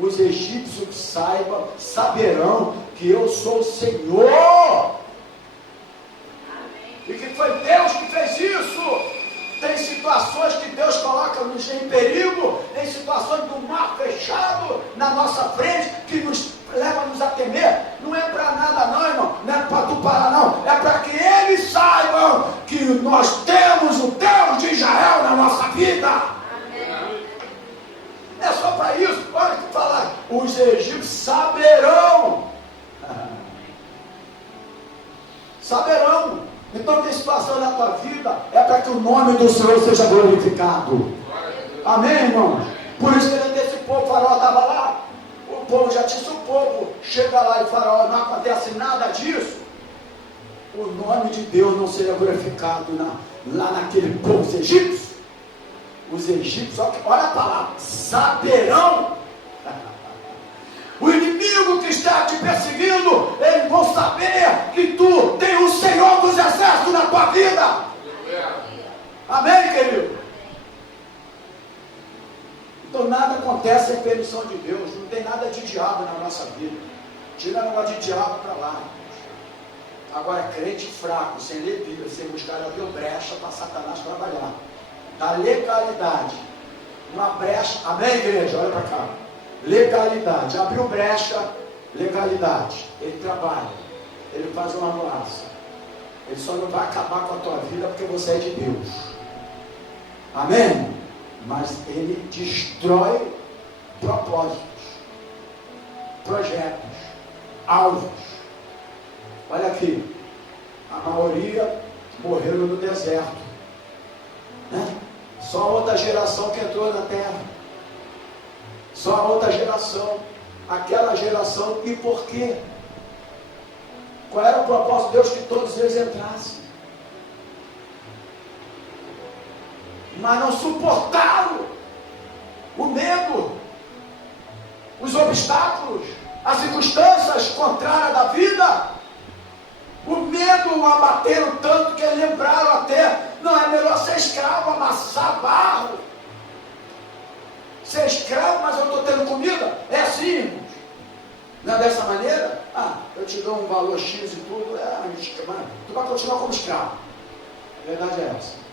os egípcios saberão que eu sou o Senhor. E que foi Deus que fez isso. Tem situações que Deus coloca-nos em perigo, tem situações do mar fechado na nossa frente, que nos leva-nos a temer. Não é para nada não, irmão, não é para tu parar não, é para que eles saibam que nós temos o Deus de Israel na nossa vida. Amém. É só para isso. Olha que falar, os egípcios saberão. Saberão. Então tem situação na tua vida, é para que o nome do Senhor seja glorificado. Amém, irmãos? Por isso que ele antecipou. povo, o faraó estava lá, o povo já disse, o povo chega lá e o faraó, não acontece nada disso, o nome de Deus não seria glorificado lá naquele povo, os egípcios. Os egípcios, olha a palavra, saberão. O inimigo que está te perseguindo, eles vão saber que tu tem o Senhor dos Exércitos na tua vida. Amém, querido? Então nada acontece sem permissão de Deus. Não tem nada de diabo na nossa vida. Tira o negócio de diabo para lá. Agora, crente fraco, sem ler Bíblia, sem buscar, abriu brecha para Satanás trabalhar. Da legalidade. Uma brecha. Amém, igreja? Olha para cá. Legalidade. Abriu brecha, legalidade. Ele trabalha. Ele faz uma mudança. Ele só não vai acabar com a tua vida porque você é de Deus. Amém? Mas ele destrói propósitos, projetos, alvos. Olha aqui. A maioria morreram no deserto. Né? Só a outra geração que entrou na terra. Só a outra geração. Aquela geração. E por quê? Qual era o propósito de Deus? Que todos eles entrassem. Mas não suportaram o medo, os obstáculos, as circunstâncias contrárias da vida. O medo o abateram tanto que eles lembraram até, não é melhor ser escravo, amassar barro. Ser escravo, mas eu estou tendo comida? É assim, irmãos. Não é dessa maneira? Eu te dou um valor X e tudo, mas tu vai continuar como escravo. A verdade é essa.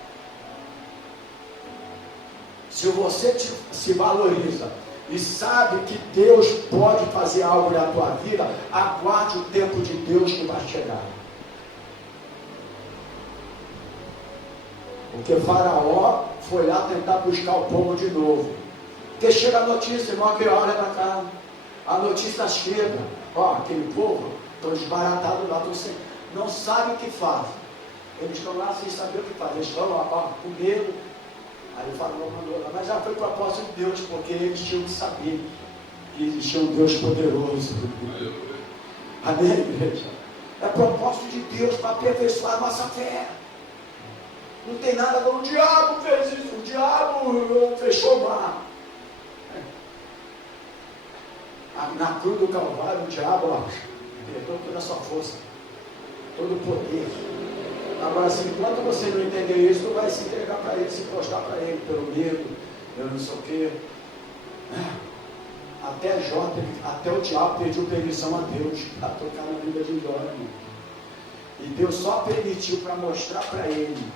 Se você se valoriza e sabe que Deus pode fazer algo na tua vida, aguarde o tempo de Deus que vai chegar. Porque Faraó foi lá tentar buscar o povo de novo. Porque chega a notícia, irmão, que olha para cá. A notícia chega. Aquele povo, estão desbaratados lá, não sabem o que fazem. Eles estão lá sem saber o que fazem. Eles estão lá, com medo. Aí o faraó mandou lá. Mas já foi propósito de Deus, porque eles tinham que saber que existia um Deus poderoso. Amém, igreja? É propósito de Deus para aperfeiçoar a nossa fé. Não tem nada como o diabo fez isso. O diabo fechou o mar. Na cruz do Calvário, o diabo perdeu toda a sua força, todo o poder. Agora, assim, enquanto você não entender isso, tu vai se entregar para ele, se prostrar para ele, pelo medo, eu não sei o quê. Até Jó, até o diabo pediu permissão a Deus para tocar na vida de Jó. E Deus só permitiu para mostrar para ele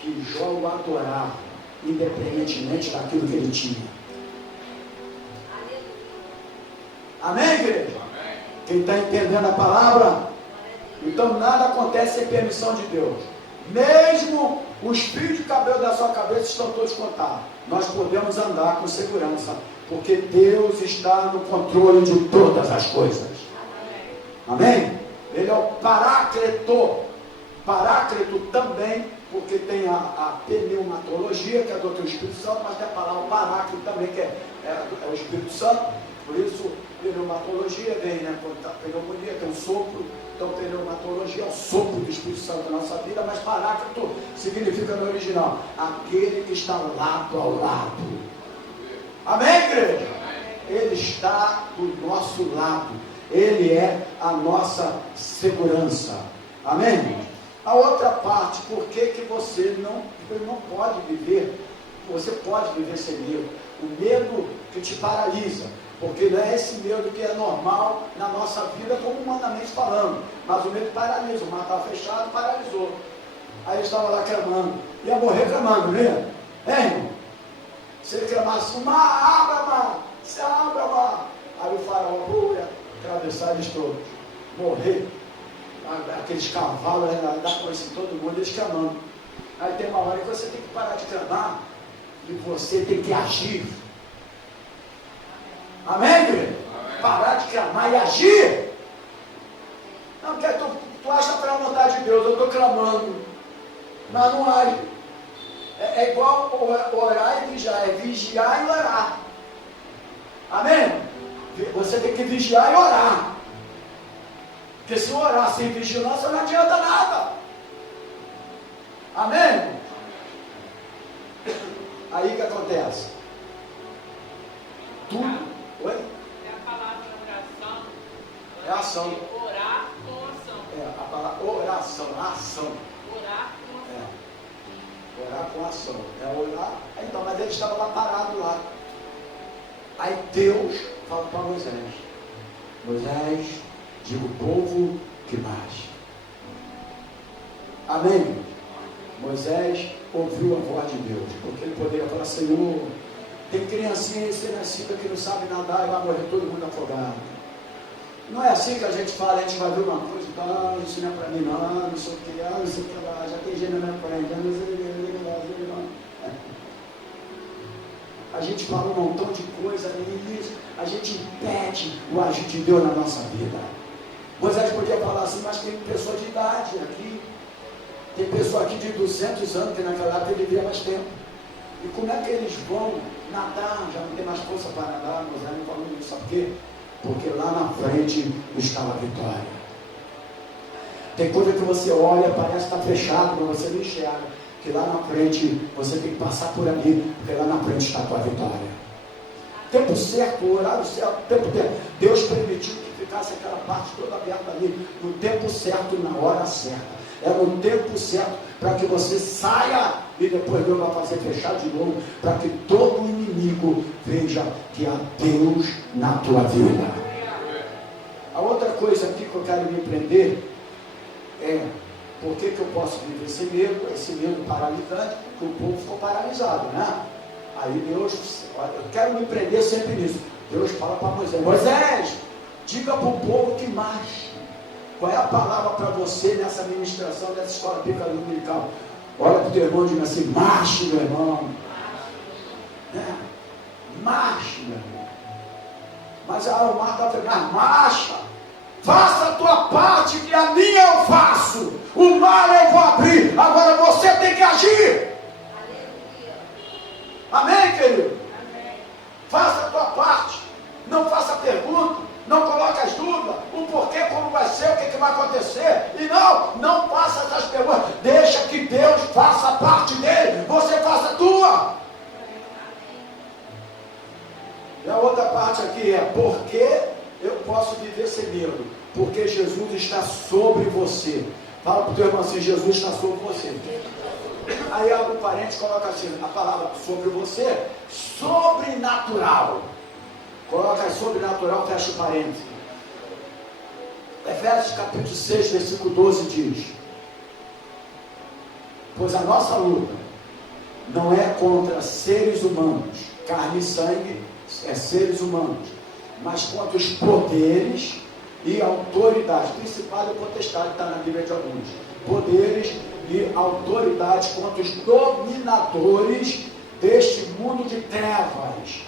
que Jó o adorava, independentemente daquilo que ele tinha. Amém, igreja? Amém. Quem está entendendo a palavra? Então nada acontece sem permissão de Deus. Mesmo os fios de cabelo da sua cabeça estão todos contados. Nós podemos andar com segurança, porque Deus está no controle de todas as coisas. Amém? Ele é o Paráclito. Paráclito também, porque tem a pneumatologia, que é a doutrina do Espírito Santo, mas tem a palavra Paráclito também, que é o Espírito Santo. Por isso, pneumatologia vem, né? Quando está pneumonia, tem um sopro. Então, pneumatologia é o sopro do Espírito Santo na nossa vida, mas Paráclito significa no original aquele que está lado ao lado. Amém, igreja? Ele está do nosso lado. Ele é a nossa segurança. Amém? A outra parte, por que você não pode viver? Você pode viver sem medo. O medo que te paralisa. Porque não é esse medo que é normal na nossa vida, como humanamente falando. Mas o medo paralisa. O mar estava fechado, paralisou. Aí eles estavam lá clamando. Ia morrer clamando, né? Irmão? Se ele clamasse, mar, abra, mar. Se abra, mar. Aí o faraó ia atravessar eles todos. Morrer. Aqueles cavalos, dá coisa em todo mundo, eles clamando. Aí tem uma hora que você tem que parar de clamar. E você tem que agir. Amém, querido? Parar de clamar e agir. Não, porque tu acha que é a vontade de Deus, eu estou clamando, mas não age. É igual orar e vigiar, é vigiar e orar. Amém? Você tem que vigiar e orar. Porque se orar sem vigilância não adianta nada. Amém? Aí o que acontece? Tudo. Oi? É a palavra oração. É ação. Orar com ação. É a palavra oração, ação. Orar com ação. Orar com ação. É orar. Então, mas ele estava lá parado lá. Aí Deus fala para Moisés: Moisés, diga o povo que marche. Amém? Moisés ouviu a voz de Deus, porque ele poderia falar: Senhor, tem criancinha recém-nascida que não sabe nadar e vai morrer todo mundo afogado. Não é assim que a gente fala, a gente vai ver uma coisa, isso não é para mim não sei o que, não sei o que lá, já tem gente na minha frente, não sei o que lá. A gente fala um montão de coisa e a gente impede o agir de Deus na nossa vida. Moisés podia falar assim, mas tem pessoa de idade aqui, tem pessoa aqui de 200 anos, que naquela época ele vivia mais tempo. E como é que eles vão nadar? Já não tem mais força para nadar. Moisés não falou isso, sabe por quê? Porque lá na frente estava a vitória. Tem coisa que você olha, parece que está fechado, mas você não enxerga. Que lá na frente você tem que passar por ali, porque lá na frente está a tua vitória. Tempo certo, horário certo, tempo certo. Deus permitiu que ficasse aquela parte toda aberta ali, no tempo certo, na hora certa. É no tempo certo, para que você saia e depois Deus vai fazer fechar de novo, para que todo inimigo veja que há Deus na tua vida. A outra coisa aqui que eu quero me prender é: por que eu posso viver esse medo paralisante? Porque o povo ficou paralisado, né? Aí Deus, eu quero me prender sempre nisso. Deus fala para Moisés: Moisés, diga para o povo que marche. Qual é a palavra para você nessa ministração, nessa escola bíblica dominical? Olha para o teu irmão e diga assim: marche, meu irmão. Marche, meu irmão. Mas o mar está pegando, marcha. Faça a tua parte, que a minha eu faço. O mar eu vou abrir. Agora você tem que agir. Aleluia. Amém, querido? Amém. Faça a tua parte. Não faça pergunta. Não coloque as dúvidas. O porquê, como vai ser, o que vai acontecer. E não faça essas perguntas. Deixa que Deus faça a parte dele. Você faça a tua. E a outra parte aqui é: por que eu posso viver sem medo? Porque Jesus está sobre você. Fala para o teu irmão assim: Jesus está sobre você. Aí abre um parênteses, coloca assim a palavra sobre você, sobrenatural. Coloca sobrenatural, fecha o parênteses. Efésios capítulo 6, versículo 12 diz: pois a nossa luta não é contra seres humanos, carne e sangue, é seres humanos, mas contra os poderes e autoridades, principal e potestade, está na Bíblia de alguns, poderes e autoridades, contra os dominadores deste mundo de trevas,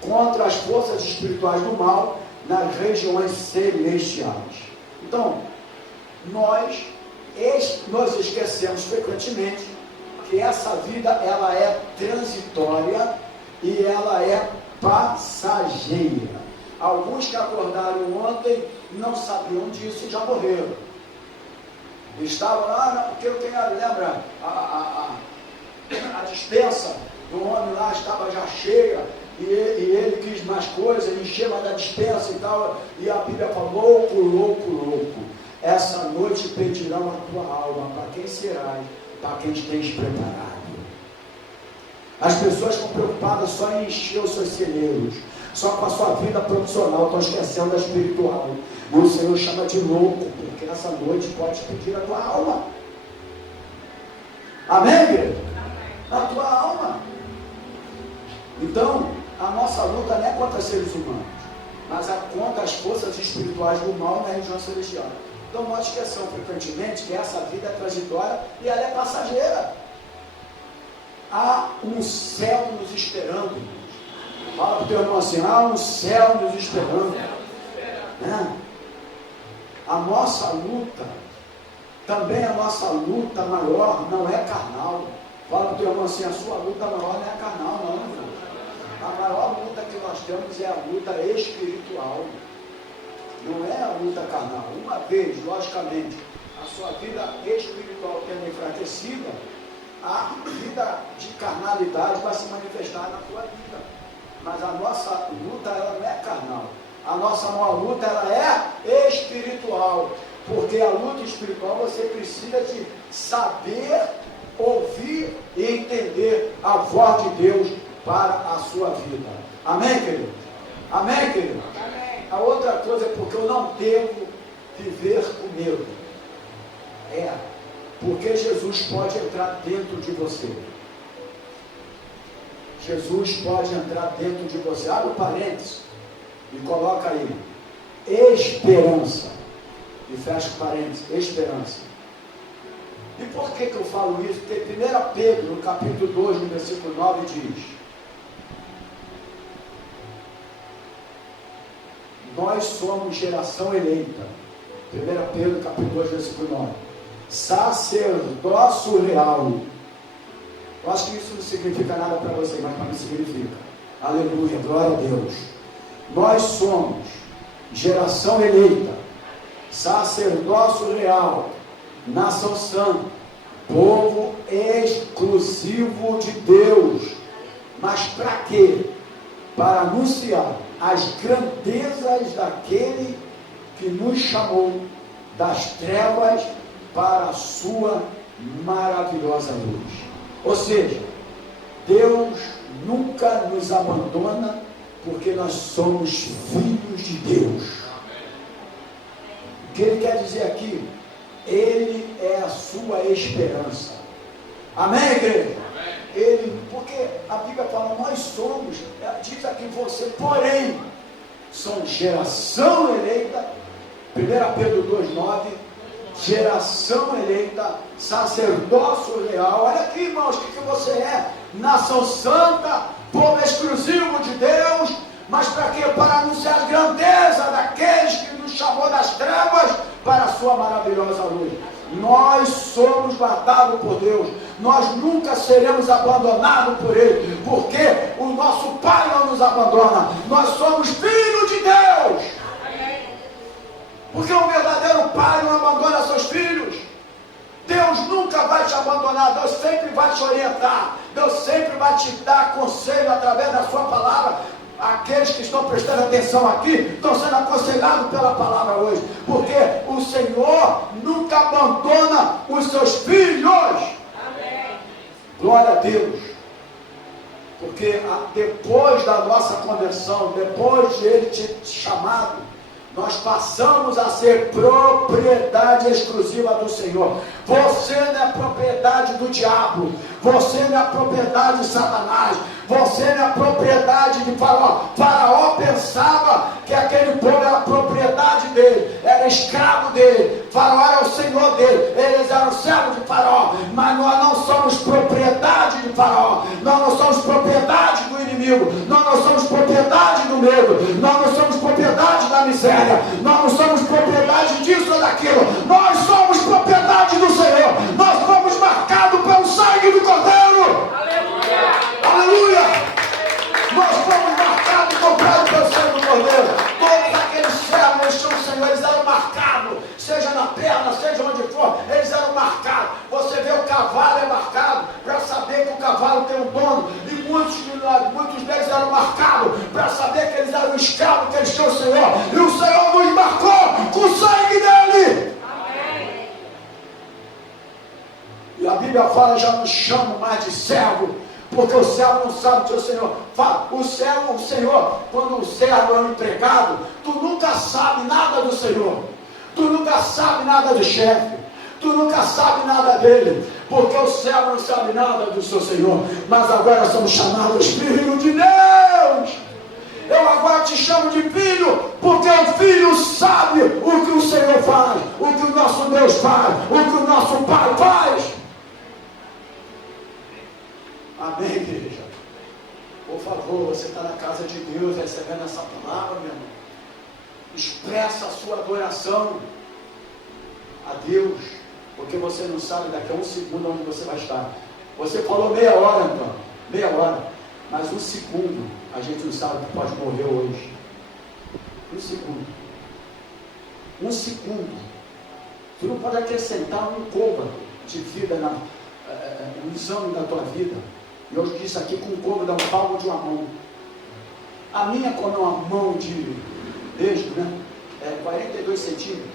contra as forças espirituais do mal nas regiões celestiais. Então, nós esquecemos frequentemente que essa vida ela é transitória e ela é passageira. Alguns que acordaram ontem não sabiam disso e já morreram. Estavam lá, porque eu tenho, lembra, a dispensa do homem lá estava já cheia, e ele quis mais coisas, encheu mais da dispensa e tal, e a Bíblia fala: louco, louco, louco, essa noite pedirão a tua alma, para quem serás, para quem tens preparado. As pessoas estão preocupadas só em encher os seus celeiros, só com a sua vida profissional, estão esquecendo a espiritual. E o Senhor chama de louco, porque nessa noite pode pedir a tua alma. Amém, igreja? A tua alma. Então, a nossa luta não é contra seres humanos, mas é contra as forças espirituais do mal na região celestial. Então, nós esquecemos frequentemente que essa vida é transitória e ela é passageira. Há um céu nos esperando. Fala para o teu irmão assim: há um céu nos esperando. A nossa luta, também a nossa luta maior não é carnal. Fala para o teu irmão assim: a sua luta maior não é carnal, não, irmão. A maior luta que nós temos é a luta espiritual. Não é a luta carnal. Uma vez, logicamente, a sua vida espiritual tendo enfraquecida, a vida de carnalidade vai se manifestar na tua vida. Mas a nossa luta, ela não é carnal. A nossa maior luta, ela é espiritual. Porque a luta espiritual, você precisa de saber, ouvir e entender a voz de Deus para a sua vida. Amém, querido? Amém, querido? Amém. A outra coisa é porque eu não devo viver com medo. Porque Jesus pode entrar dentro de você. Jesus pode entrar dentro de você. Abre o parênteses e coloca aí. Esperança. E fecha o parênteses. Esperança. E por que eu falo isso? Porque 1 Pedro, no capítulo 2, no versículo 9, diz: nós somos geração eleita. 1 Pedro, capítulo 2, versículo 9. Sacerdócio real. Eu acho que isso não significa nada para você, mas para mim significa. Aleluia, glória a Deus. Nós somos geração eleita, sacerdócio real, nação santa, povo exclusivo de Deus. Mas para quê? Para anunciar as grandezas daquele que nos chamou das trevas para a sua maravilhosa luz. Ou seja, Deus nunca nos abandona, porque nós somos filhos de Deus. O que ele quer dizer aqui? Ele é a sua esperança. Amém, igreja? Porque a Bíblia fala, nós somos, diz aqui você, porém, são geração eleita, 1 Pedro 2,9, geração eleita, sacerdócio real. Olha aqui, irmãos, o que você é? Nação santa, povo exclusivo de Deus. Mas para quê? Para anunciar a grandeza daqueles que nos chamou das trevas para a sua maravilhosa luz. Nós somos guardados por Deus. Nós nunca seremos abandonados por Ele, porque o nosso Pai não nos abandona. Nós somos filhos de Deus. Porque um verdadeiro pai não abandona seus filhos. Deus nunca vai te abandonar. Deus sempre vai te orientar. Deus sempre vai te dar conselho através da sua palavra. Aqueles que estão prestando atenção aqui estão sendo aconselhados pela palavra hoje. Porque o Senhor nunca abandona os seus filhos. Amém. Glória a Deus. Porque depois da nossa conversão, depois de Ele te chamado, nós passamos a ser propriedade exclusiva do Senhor. Você não é propriedade do diabo. Você não é propriedade de Satanás. Você não é propriedade de Faraó. Faraó pensava que aquele povo era propriedade dele, era escravo dele. Faraó era o senhor dele. Eles eram servos de Faraó. Mas nós não somos propriedade de Faraó. Nós não somos propriedade do inimigo. Nós não somos propriedade do medo. Nós não somos propriedade da miséria. Nós não somos propriedade disso ou daquilo. Nós somos propriedade do Senhor. Nós fomos marcados pelo sangue do Cordeiro. Aleluia. Aleluia. Nós fomos marcados e comprados pelo sangue do Cordeiro. Todos aqueles servos, eles são o Senhor, eles eram marcados. Seja na perna, seja onde for, eles eram marcados. Você vê o cavalo é marcado para saber que o cavalo tem um dono. E muitos deles eram marcados para saber que eles eram escravos, que eles tinham o Senhor. E o Senhor nos marcou com o sangue dele. Amém. E a Bíblia fala, já não chamo mais de servo, porque o servo não sabe que o Senhor fala. O Senhor, quando o servo é um empregado, tu nunca sabe nada do Senhor. Tu nunca sabe nada do chefe. Tu nunca sabe nada dele, porque o servo não sabe nada do seu Senhor. Mas agora somos chamados filhos de Deus. Eu agora te chamo de filho, porque o filho sabe o que o Senhor faz, o que o nosso Deus faz, o que o nosso Pai faz. Amém, igreja? Por favor, você está na casa de Deus recebendo essa palavra, meu irmão. Expressa a sua adoração a Deus, porque você não sabe daqui a um segundo onde você vai estar. Você falou meia hora, então, meia hora, mas um segundo A gente não sabe que pode morrer hoje. Um segundo. Um segundo. Tu não pode acrescentar um côvado de vida, um exame da tua vida. E eu disse aqui com um côvado, um palmo de uma mão. A minha, como é uma mão de beijo, né? É 42 centímetros.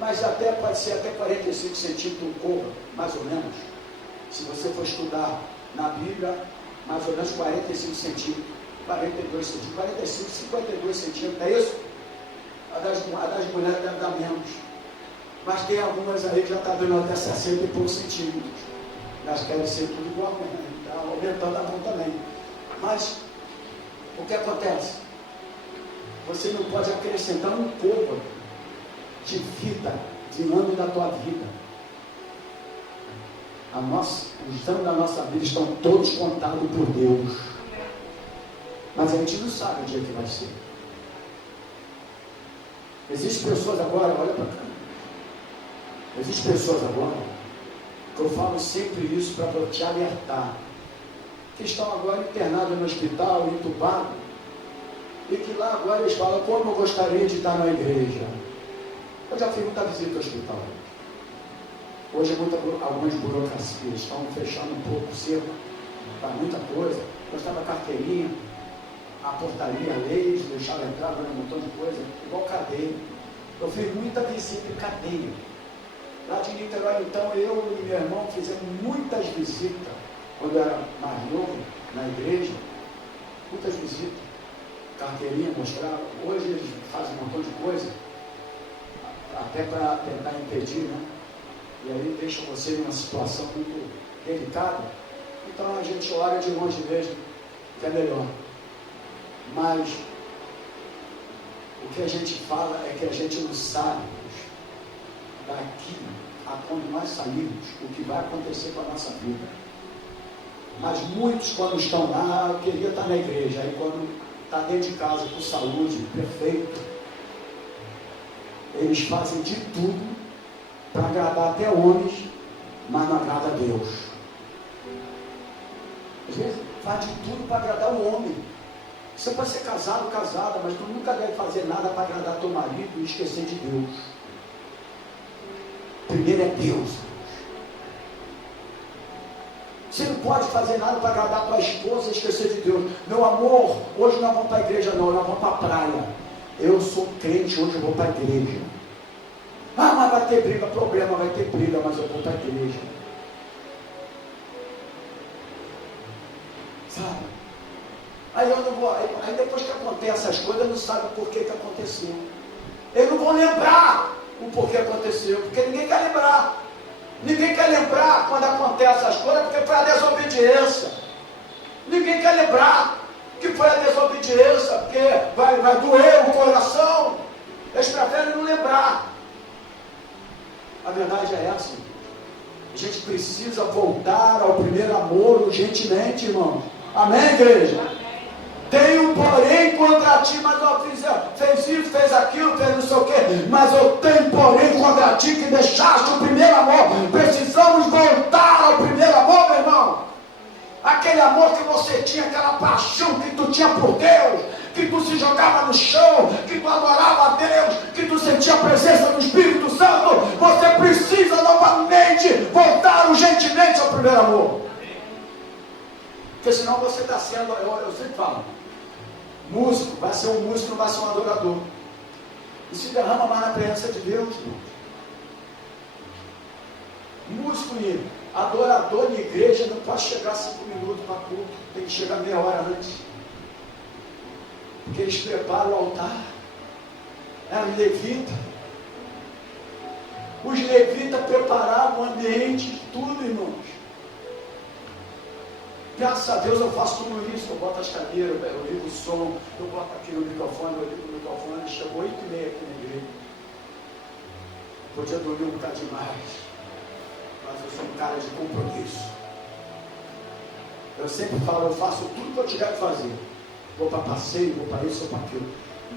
Mas até pode ser até 45 centímetros um côvado, mais ou menos. Se você for estudar na Bíblia, mais ou menos 45 centímetros, 42 centímetros, 45, 52 centímetros, é isso? A das mulheres deve dar menos. Mas tem algumas aí que já está dando até 60 e poucos centímetros. Elas querem ser tudo igual, né? Está aumentando a mão também. Mas, o que acontece? Você não pode acrescentar um côvado de vida, de ano da tua vida. Os anos da nossa vida estão todos contados por Deus. Mas a gente não sabe o dia que vai ser. Existem pessoas agora, olha para cá. Existem pessoas agora, que eu falo sempre isso para te alertar, que estão agora internados no hospital, entubados, e que lá agora eles falam, como eu gostaria de estar na igreja. Eu já fiz muita visita ao hospital. Hoje algumas burocracias estão fechando um pouco o cerco para muita coisa. Gostava da carteirinha, a portaria, leis, deixaram entrar, um montão de coisa, igual cadeia. Eu fiz muita visita em cadeia. Lá de Niterói, então, eu e meu irmão fizemos muitas visitas, quando eu era mais novo, na igreja, muitas visitas, carteirinha, mostrar. Hoje eles fazem um montão de coisa, até para tentar impedir, né? E aí deixa você numa situação muito delicada. Então a gente olha de longe mesmo, que é melhor. Mas o que a gente fala é que a gente não sabe daqui a quando nós sairmos o que vai acontecer com a nossa vida. Mas muitos, quando estão lá, eu queria estar na igreja. Aí quando está dentro de casa com saúde, perfeito, eles fazem de tudo para agradar até homens, mas não agrada a Deus. Às vezes faz de tudo para agradar o homem. Você pode ser casado, casada, mas tu nunca deve fazer nada para agradar teu marido e esquecer de Deus. Primeiro é Deus. Você não pode fazer nada para agradar tua esposa e esquecer de Deus. Meu amor, hoje nós vamos para a igreja não, nós vamos para a praia. Eu sou crente, hoje eu vou para a igreja. Ah, mas vai ter briga, problema, vai ter briga, mas eu vou para a igreja. Sabe? Aí eu não vou, aí depois que acontece as coisas, não sabe por que aconteceu. Eles não vão lembrar o porquê aconteceu, porque ninguém quer lembrar. Ninguém quer lembrar quando acontecem as coisas, porque foi a desobediência. Ninguém quer lembrar que foi a desobediência, porque vai doer o coração. Eles preferem não lembrar. A verdade é essa. A gente precisa voltar ao primeiro amor urgentemente, irmão. Amém, igreja? Tenho porém contra ti, mas eu fez isso, fez aquilo, fez não sei o quê. Mas eu tenho porém contra ti que deixaste o primeiro amor. Precisamos voltar ao primeiro amor, meu irmão. Aquele amor que você tinha, aquela paixão que tu tinha por Deus, que tu se jogava no chão, que tu adorava a Deus, que tu sentia a presença do Espírito Santo. Você precisa novamente voltar urgentemente ao primeiro amor. Porque senão você está sendo, eu sempre falo, músico, vai ser um músico, não vai ser um adorador. E se derrama mais na presença de Deus. Músico e adorador de igreja não pode chegar 5 minutos para culto, tem que chegar meia hora antes. Porque eles preparam o altar. É os levitas. Os levitas preparavam o ambiente, tudo, irmãos. Graças a Deus eu faço tudo isso, eu boto as cadeiras, eu ligo o som, eu boto aqui no microfone, eu ligo o microfone, chegou 8h30 aqui na igreja. Podia dormir um bocado demais, mas eu sou um cara de compromisso. Eu sempre falo, eu faço tudo que eu tiver que fazer. Vou para passeio, vou para isso ou para aquilo.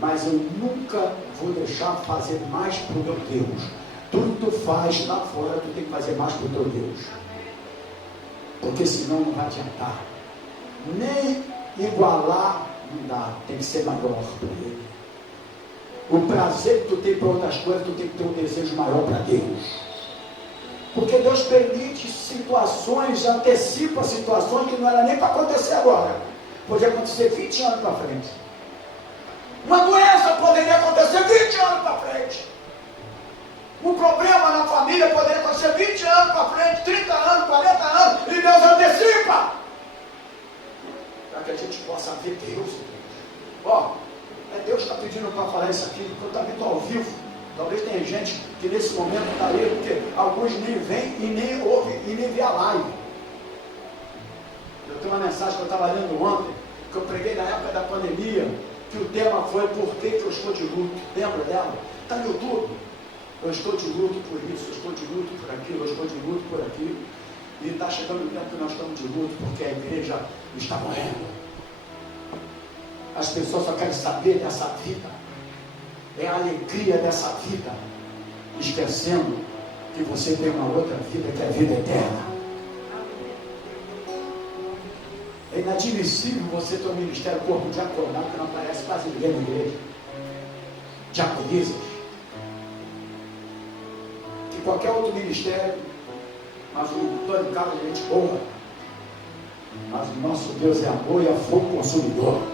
Mas eu nunca vou deixar fazer mais para o meu Deus. Tudo que tu faz lá fora, tu tem que fazer mais para o teu Deus. Porque senão não vai adiantar. Nem igualar não dá, tem que ser maior para Ele. O prazer que tu tem para outras coisas, tu tem que ter um desejo maior para Deus. Porque Deus permite situações, antecipa situações que não era nem para acontecer agora. Podia acontecer 20 anos para frente. Uma doença poderia acontecer 20 anos para frente. Um problema na família poderia acontecer 20 anos para frente, 30 anos, 40 anos, e Deus antecipa. Para que a gente possa ver Deus. Ó, Deus está pedindo para falar isso aqui, porque eu estou ao vivo. Talvez tenha gente que nesse momento está ali, porque alguns nem vêm e nem ouvem e nem vê a live. Eu tenho uma mensagem que eu estava lendo ontem, que eu preguei na época da pandemia, que o tema foi por que eu estou de luto. Lembra dela? Está no YouTube. Eu estou de luto por isso, eu estou de luto por aquilo, eu estou de luto por aquilo. E está chegando o tempo que nós estamos de luto, porque a igreja está morrendo. As pessoas só querem saber dessa vida. É a alegria dessa vida, esquecendo que você tem uma outra vida, que é a vida eterna. É inadmissível você ter um ministério corpo diaconal que não aparece quase ninguém na igreja. Diaconisas. Que qualquer outro ministério, mas o Tony Carlos é gente boa. Mas o nosso Deus é amor e é fogo consumidor.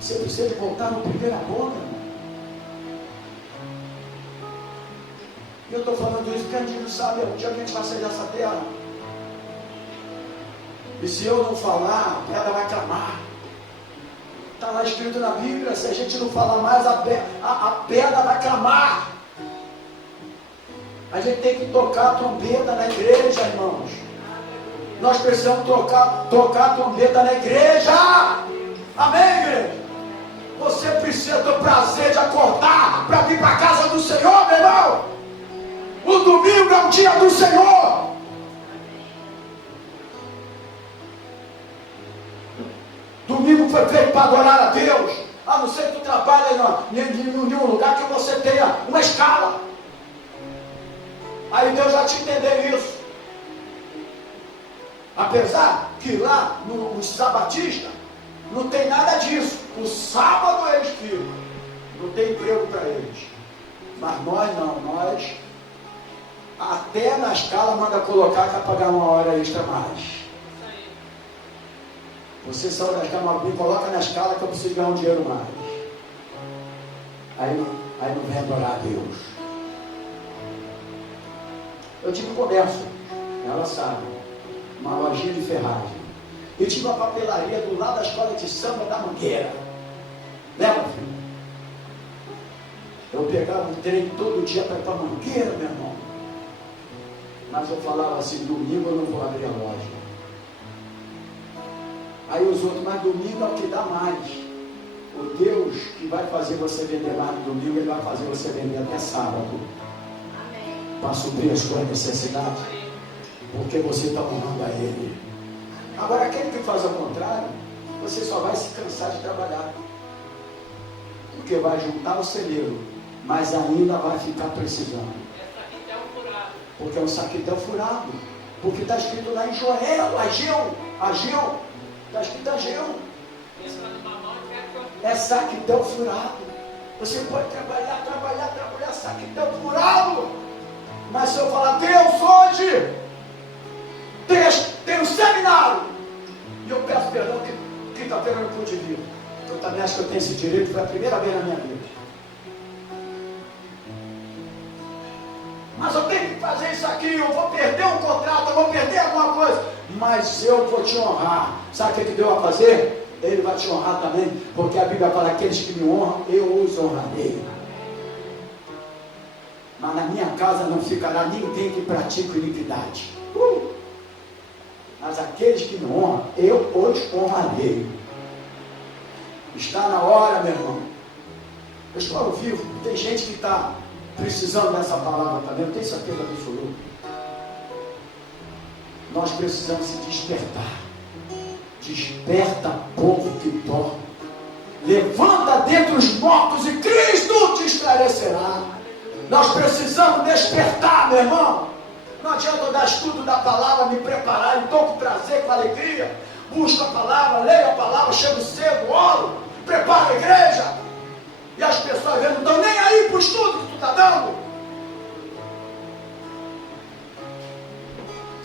Você precisa de voltar no primeiro amor, meu irmão. E eu estou falando isso porque a gente não sabe um dia que a gente vai sair dessa terra. E se eu não falar, a pedra vai clamar. Está lá escrito na Bíblia, se a gente não falar mais, a pedra vai clamar. A gente tem que tocar a trombeta na igreja, irmãos. Nós precisamos tocar a trombeta na igreja. Amém, igreja? Você precisa ter o prazer de acordar para vir para a casa do Senhor, meu irmão. O domingo é o dia do Senhor. Domingo foi feito para adorar a Deus. A não ser que tu trabalhe em nenhum lugar que você tenha uma escala. Aí Deus já te entendeu isso. Apesar que lá nos sabatistas não tem nada disso. O sábado eles ficam. Não tem emprego para eles. Mas nós não. Nós até na escala manda colocar para pagar uma hora extra mais. Você saiu da escala, me coloca na escala que eu preciso ganhar um dinheiro mais. Aí não vem adorar a Deus. Eu tive comércio, ela sabe, uma lojinha de ferragem. Eu tive uma papelaria do lado da escola de samba da Mangueira. Lembra, filho? Eu pegava o trem todo dia para ir para a Mangueira, meu irmão. Mas eu falava assim, domingo eu não vou abrir a loja. Aí os outros, mas domingo é o que dá mais. O Deus que vai fazer você vender mais no domingo, Ele vai fazer você vender até sábado. Para suprir as suas necessidades. Porque você está honrando a Ele. Agora, aquele que faz ao contrário, você só vai se cansar de trabalhar. Porque vai juntar o celeiro, mas ainda vai ficar precisando. Porque é um saquetel furado. Porque está escrito lá em Joel, Ageu. Está escrito Ageu. É saquetel furado. Você pode trabalhar, saquetel furado. Mas se eu falar, Deus, hoje tem um seminário, e eu peço perdão que quinta-feira eu não pude vir. Eu também acho que eu tenho esse direito, foi a primeira vez na minha vida. Mas eu tenho que fazer isso aqui, eu vou perder um contrato, eu vou perder alguma coisa. Mas eu vou te honrar. Sabe o que Deus vai fazer? Ele vai te honrar também, porque a Bíblia fala, aqueles que me honram, eu os honrarei. Mas na minha casa não ficará ninguém que pratique iniquidade. Mas aqueles que me honram, eu os honrarei. Está na hora, meu irmão. Eu estou ao vivo. Tem gente que está precisando dessa palavra também. Eu tenho certeza absoluta. Nós precisamos se despertar. Desperta, povo que dorme. Levanta dentre os mortos e Cristo te esclarecerá. Nós precisamos despertar, meu irmão. Não adianta eu dar estudo da palavra, me preparar, estou com prazer, com alegria. Busco a palavra, leio a palavra, chego cedo, oro, preparo a igreja. E as pessoas não estão nem aí para o estudo que tu está dando.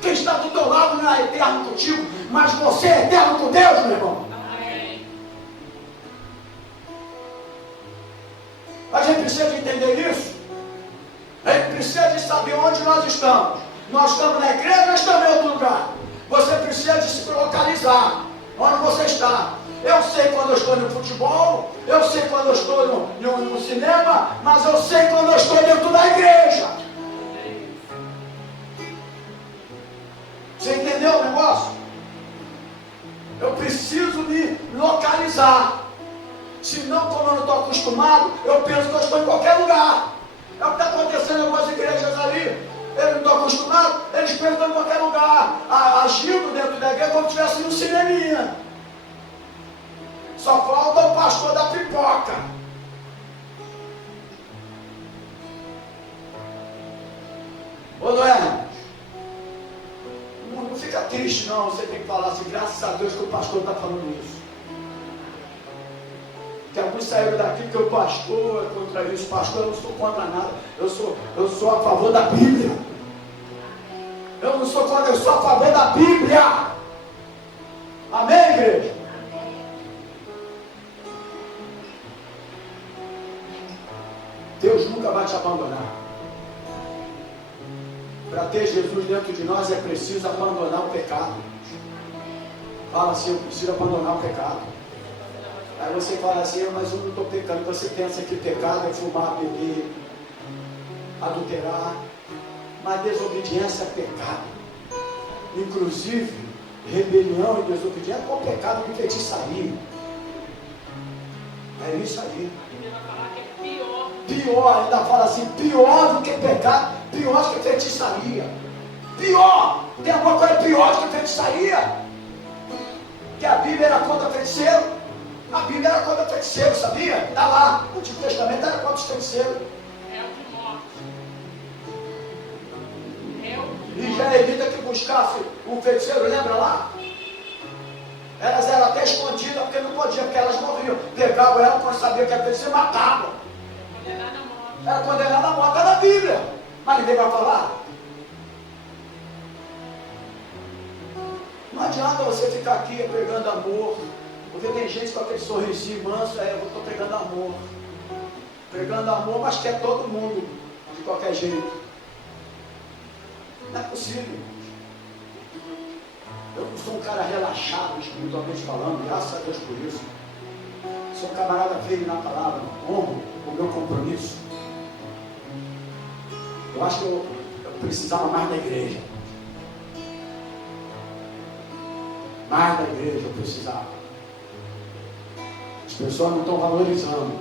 Quem está do teu lado não é eterno contigo, mas você é eterno com Deus, meu irmão. Amém. A gente precisa de entender isso. A gente precisa de saber onde nós estamos. Nós estamos na igreja, nós estamos em outro lugar. Você precisa de se localizar. Onde você está. Eu sei quando eu estou no futebol, eu sei quando eu estou no cinema, mas eu sei quando eu estou dentro da igreja. Você entendeu o negócio? Eu preciso me localizar. Senão, como eu não estou acostumado, eu penso que eu estou em qualquer lugar. É o que está acontecendo em algumas igrejas ali. Eu não estou acostumado, eles pensam que estão em qualquer lugar, agindo dentro da igreja como se estivesse no cineminha. Só falta o pastor da pipoca. Ô Noé, não fica triste não, você tem que falar assim, graças a Deus que o pastor está falando isso. Que alguns saíram daqui que o pastor é contra isso. Pastor, eu não sou contra nada. Eu sou a favor da Bíblia. Eu não sou contra, eu sou a favor da Bíblia. Amém, igreja? Deus nunca vai te abandonar. Para ter Jesus dentro de nós é preciso abandonar o pecado. Fala assim, eu preciso abandonar o pecado. Aí você fala assim, mas eu não estou pecando. Você pensa que pecado é fumar, beber, adulterar. Mas desobediência é pecado. Inclusive, rebelião e desobediência é um pecado de feitiçaria. É isso aí. Pior, ainda fala assim, pior do que pecado, pior do que feitiçaria. Pior! Tem alguma coisa pior do que feitiçaria? Que a Bíblia era contra feiticeiro. A Bíblia era contra feiticeiro, sabia? Está lá. O Antigo Testamento era contra os feiticeiros. E já evita que buscasse um feiticeiro, lembra lá? Elas eram até escondidas porque não podiam, porque elas morriam. Pegavam ela quando sabia que era feiticeiro, matavam. Era condenada à morte, está na Bíblia. Mas ninguém vai falar. Não adianta você ficar aqui pregando amor. Porque tem gente com aquele sorrisinho manso, eu estou pregando amor. Pregando amor, mas quer todo mundo, de qualquer jeito. Não é possível. Eu não sou um cara relaxado, espiritualmente falando, graças a Deus por isso. Sou um camarada firme na palavra, honro o meu compromisso. Eu acho que eu precisava mais da igreja. Mais da igreja eu precisava. As pessoas não estão valorizando.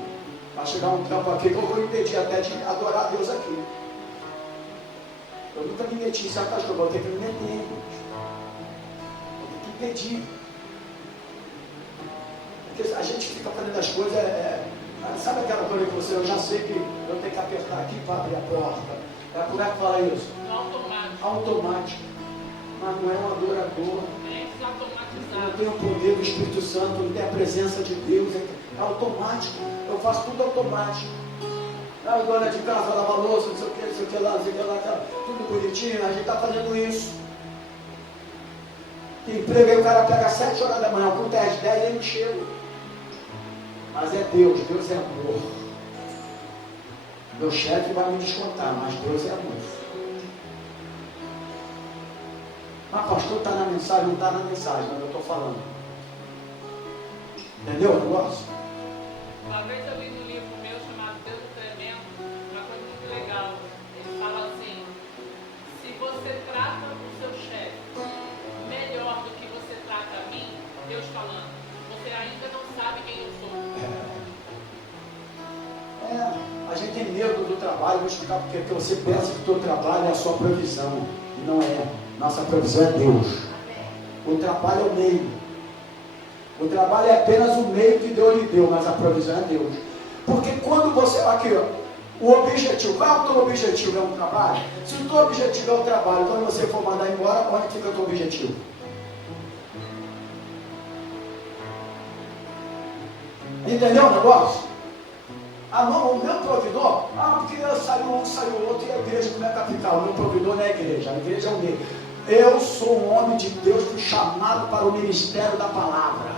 Vai chegar um tempo aqui que eu vou impedir até de adorar a Deus aqui. Eu nunca me meti, sabe, pastor? Eu vou ter que me meter. Eu vou ter que impedir. Porque a gente fica fazendo as coisas. Sabe aquela coisa que você, eu já sei que eu tenho que apertar aqui para abrir a porta. Como é que fala isso? Automático. Automático. Mas não é um adorador. Não tem o poder do Espírito Santo, não tem a presença de Deus. É automático. Eu faço tudo automático. A dona de casa lava a louça, não sei o que, não sei o que lá, não sei o que lá, tudo bonitinho, a gente está fazendo isso. Que emprego aí o cara pega às 7 horas da manhã, o culto é às 10 e não chega. Mas é Deus é amor. Meu chefe vai me descontar, mas Deus é amor. Mas pastor, está na mensagem, não está na mensagem, mas eu estou falando. Entendeu o negócio? Uma vez eu li num livro meu chamado Deus do Tremendo, uma coisa muito legal. Ele fala assim, se você trata o seu chefe melhor do que você trata a mim, Deus falando, você ainda não sabe quem eu sou. A gente tem medo do trabalho, vou explicar porque você pensa que o teu trabalho é a sua provisão. E não é. Nossa provisão é Deus. O trabalho é o meio. O trabalho é apenas o meio que Deus lhe deu, mas a provisão é Deus. Porque quando você, aqui ó, O objetivo, qual é o teu objetivo? É um trabalho? Se o teu objetivo é o trabalho, quando você for mandar embora, onde fica o teu objetivo? Entendeu o negócio? Ah, não, o meu provedor, porque saiu um, saiu outro, e a igreja como é que vai ficar? O meu provedor não é a igreja é o meu. Eu sou um homem de Deus, fui chamado para o ministério da palavra.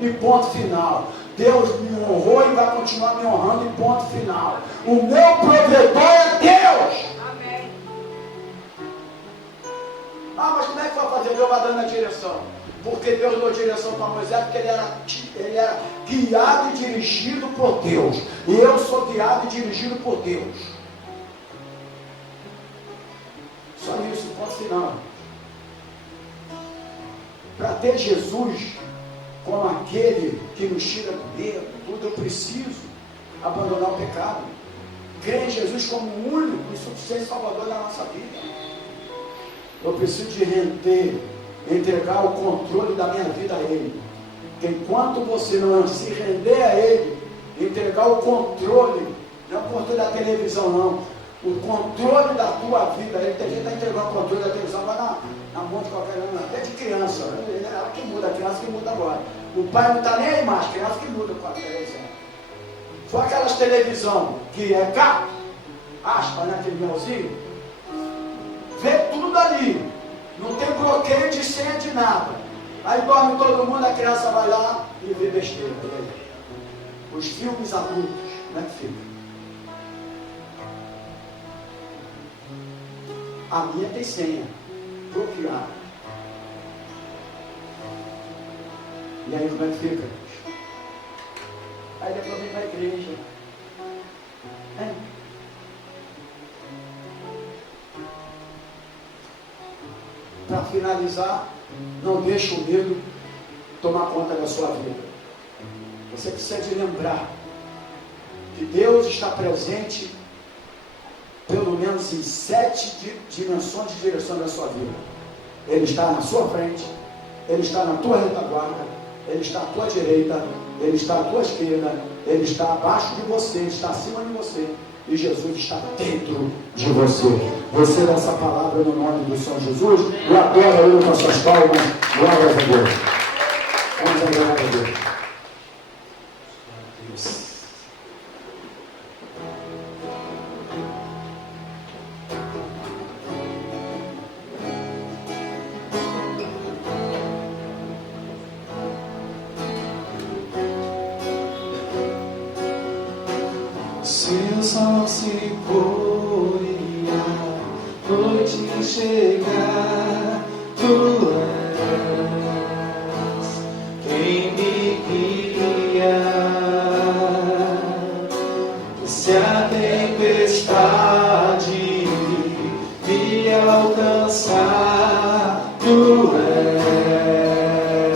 E ponto final. Deus me honrou e vai continuar me honrando e ponto final. O meu provedor é Deus. Amém. Mas como é que vai fazer? Deus vai dando a direção. Porque Deus deu direção para Moisés, porque ele era guiado e dirigido por Deus. E eu sou guiado e dirigido por Deus. Só isso, ponto final. Para ter Jesus como aquele que nos tira do medo, tudo, eu preciso abandonar o pecado. Crer em Jesus como o único e suficiente Salvador da nossa vida. Eu preciso de render, entregar o controle da minha vida a Ele. Porque enquanto você não se render a Ele, entregar o controle, não é o controle da televisão não, o controle da tua vida, Ele tem gente que está entregando o controle da televisão, vai na mão de qualquer um, até de criança, ela que muda, a criança que muda agora. O pai não está nem aí mais, a criança que muda com a televisão. Foi aquelas televisão que é cá, aspa, né, aquele melzinho, vê tudo ali. Não tem bloqueio de senha de nada. Aí dorme todo mundo, a criança vai lá e vê besteira. Os filmes adultos, como é que fica? A minha tem senha, bloqueada. E aí como é que fica? Aí depois vem para a igreja. Para finalizar, não deixe o medo tomar conta da sua vida. Você precisa de lembrar que Deus está presente pelo menos em 7 dimensões de direção da sua vida. Ele está na sua frente, Ele está na tua retaguarda, Ele está à tua direita, Ele está à tua esquerda, Ele está abaixo de você, Ele está acima de você. E Jesus está dentro de você. Você dá essa palavra no nome do Senhor Jesus. E adora Ele com as suas palmas. Glória a Deus. Vamos adorar a Deus. Se o sol se pôr e a noite chegar, tu és quem me guia. Se a tempestade me alcançar, tu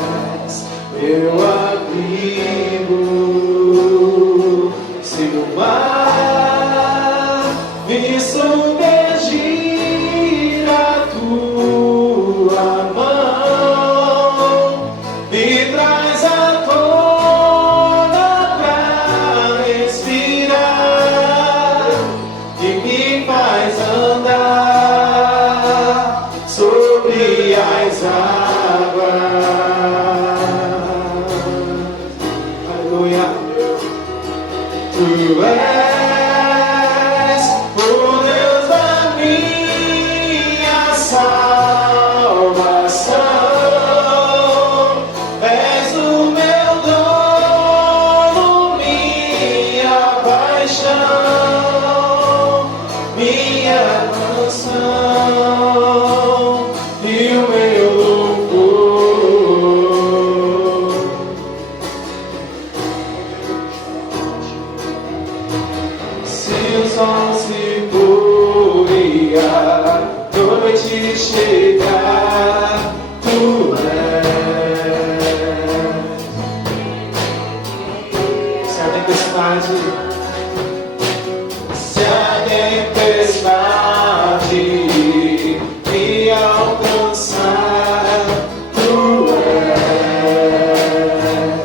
és meu abrigo. Se o mar me submergir, a tua mão me traz à tona pra respirar e me faz andar sobre as águas. Aleluia. Tu és o Deus da minha salvação, és o meu dono, minha paixão, minha canção e o meu louvor. Se o sol se pôr e a noite chegar, tu és. Se a tempestade me alcançar, tu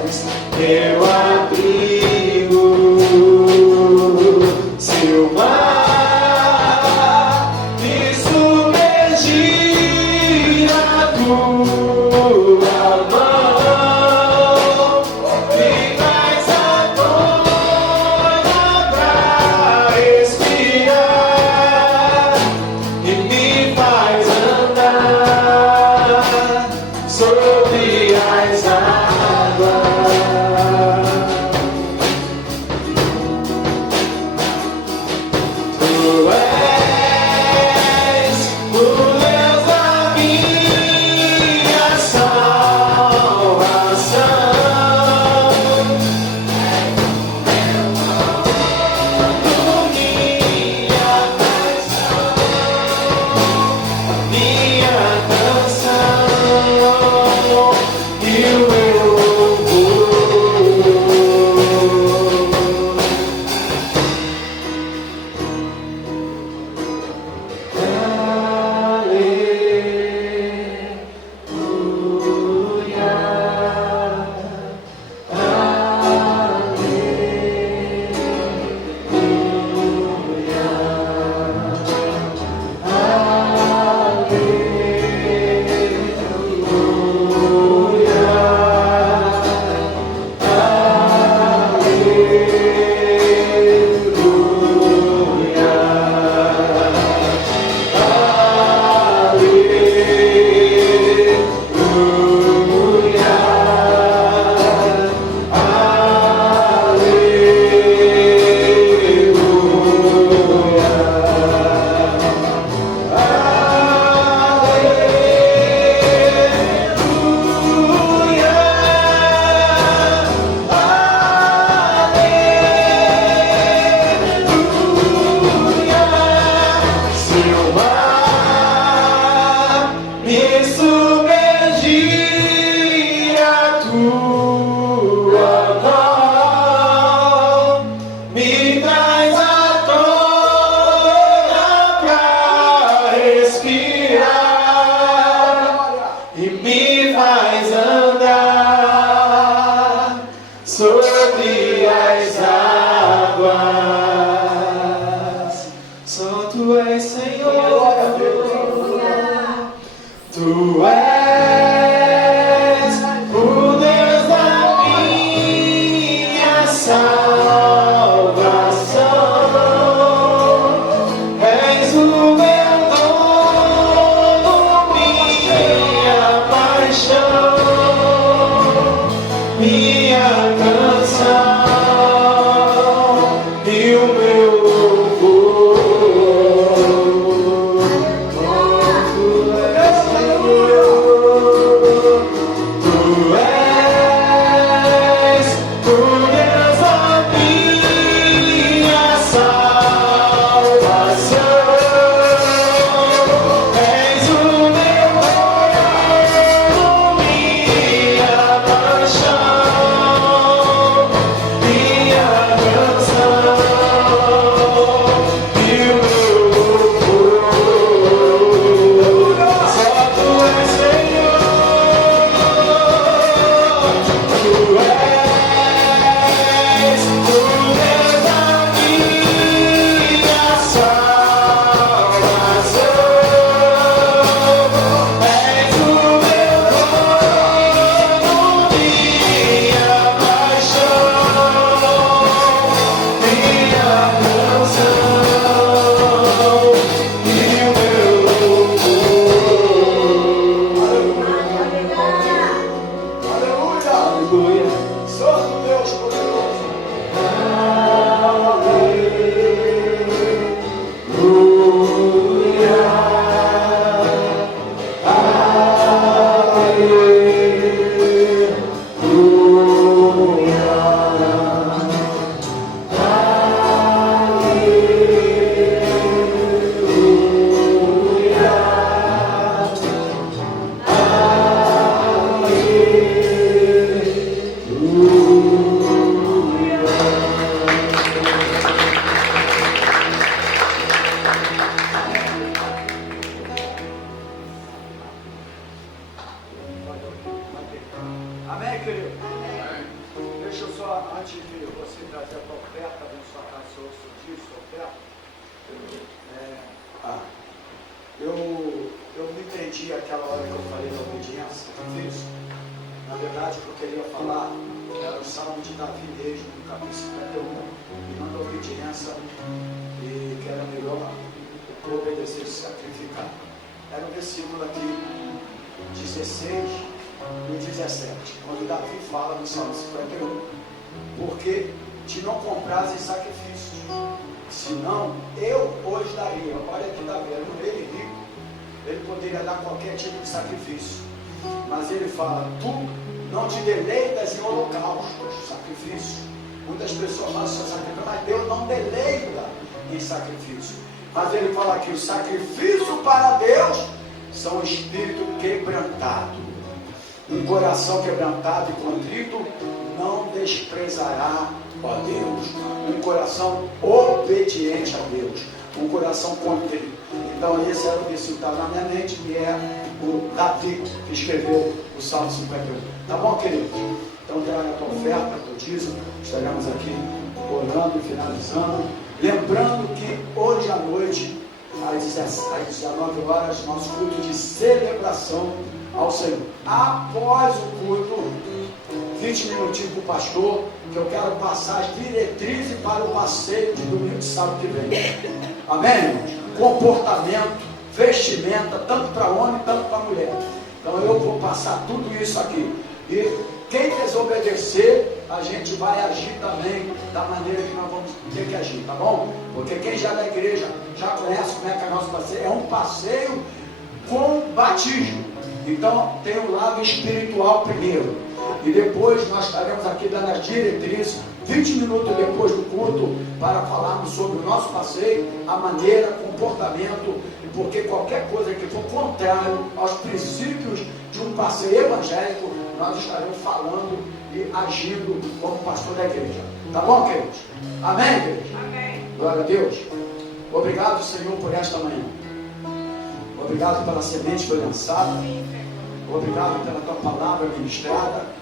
és meu abrigo. Se o mar Eu não entendi aquela hora que eu falei da obediência, sacrifício. Na verdade, o que eu queria falar era o Salmo de Davi mesmo, no capítulo 51, e não da obediência, e que era melhor obedecer e sacrificar. Era o versículo aqui, 16 e 17, quando Davi fala no Salmo 51, porque te não compras em sacrifícios, senão eu hoje daria. Olha aqui Davi, era um rei rico, ele poderia dar qualquer tipo de sacrifício, mas ele fala, tu não te deleitas em holocaustos, sacrifício. Muitas pessoas fazem seu sacrifício, mas Deus não deleita em sacrifício. Mas ele fala aqui, o sacrifício para Deus são o espírito quebrantado. Um coração quebrantado e contrito não desprezará, ó Deus. Um coração obediente a Deus. Um coração contrito. Então esse era o versículo que estava na minha mente, que é o Davi que escreveu o Salmo 51. Tá bom, queridos? Então traga a tua oferta, teu dízimo. Estaremos aqui orando e finalizando. Lembrando que hoje à noite, às 19 horas, nosso culto de celebração ao Senhor. Após o culto, 20 minutinhos para o pastor, que eu quero passar as diretrizes para o passeio de domingo e sábado que vem. Amém, irmãos? Comportamento, vestimenta, tanto para homem, tanto para mulher. Então eu vou passar tudo isso aqui. E quem desobedecer, a gente vai agir também da maneira que nós vamos ter que agir, tá bom? Porque quem já é da igreja já conhece como é que é nosso passeio. É um passeio com batismo. Então tem o lado espiritual primeiro. E depois nós estaremos aqui dando as diretrizes, 20 minutos depois do culto, para falarmos sobre o nosso passeio, a maneira, comportamento, porque qualquer coisa que for contrário aos princípios de um passeio evangélico, nós estaremos falando e agindo como pastor da igreja. Tá bom, queridos? Amém, igreja? Amém. Glória a Deus. Obrigado, Senhor, por esta manhã. Obrigado pela semente que foi lançada. Obrigado pela tua palavra ministrada.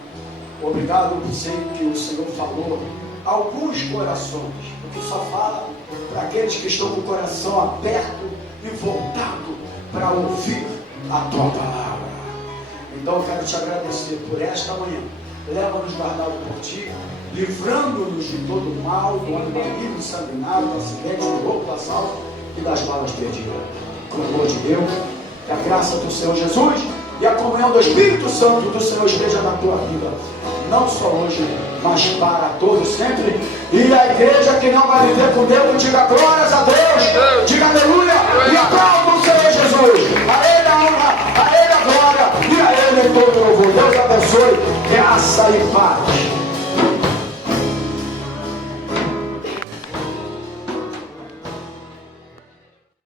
Obrigado por ser que o Senhor falou a alguns corações, porque só fala para aqueles que estão com o coração aberto e voltado para ouvir a tua palavra. Então eu quero te agradecer por esta manhã. Leva-nos guardado por ti, livrando-nos de todo o mal, do ano maligno, sanguinário, do acidente, do roubo, do assalto e das balas perdidas. Com o amor de Deus, que a graça do Senhor Jesus e a comunhão do Espírito Santo do Senhor esteja na tua vida, não só hoje, mas para todos sempre. E a igreja que não vai viver com Deus, diga glórias a Deus, diga aleluia, e aplauda o Senhor Jesus. A Ele a honra, a Ele a glória, e a Ele todo o louvor. Deus abençoe, graça e paz.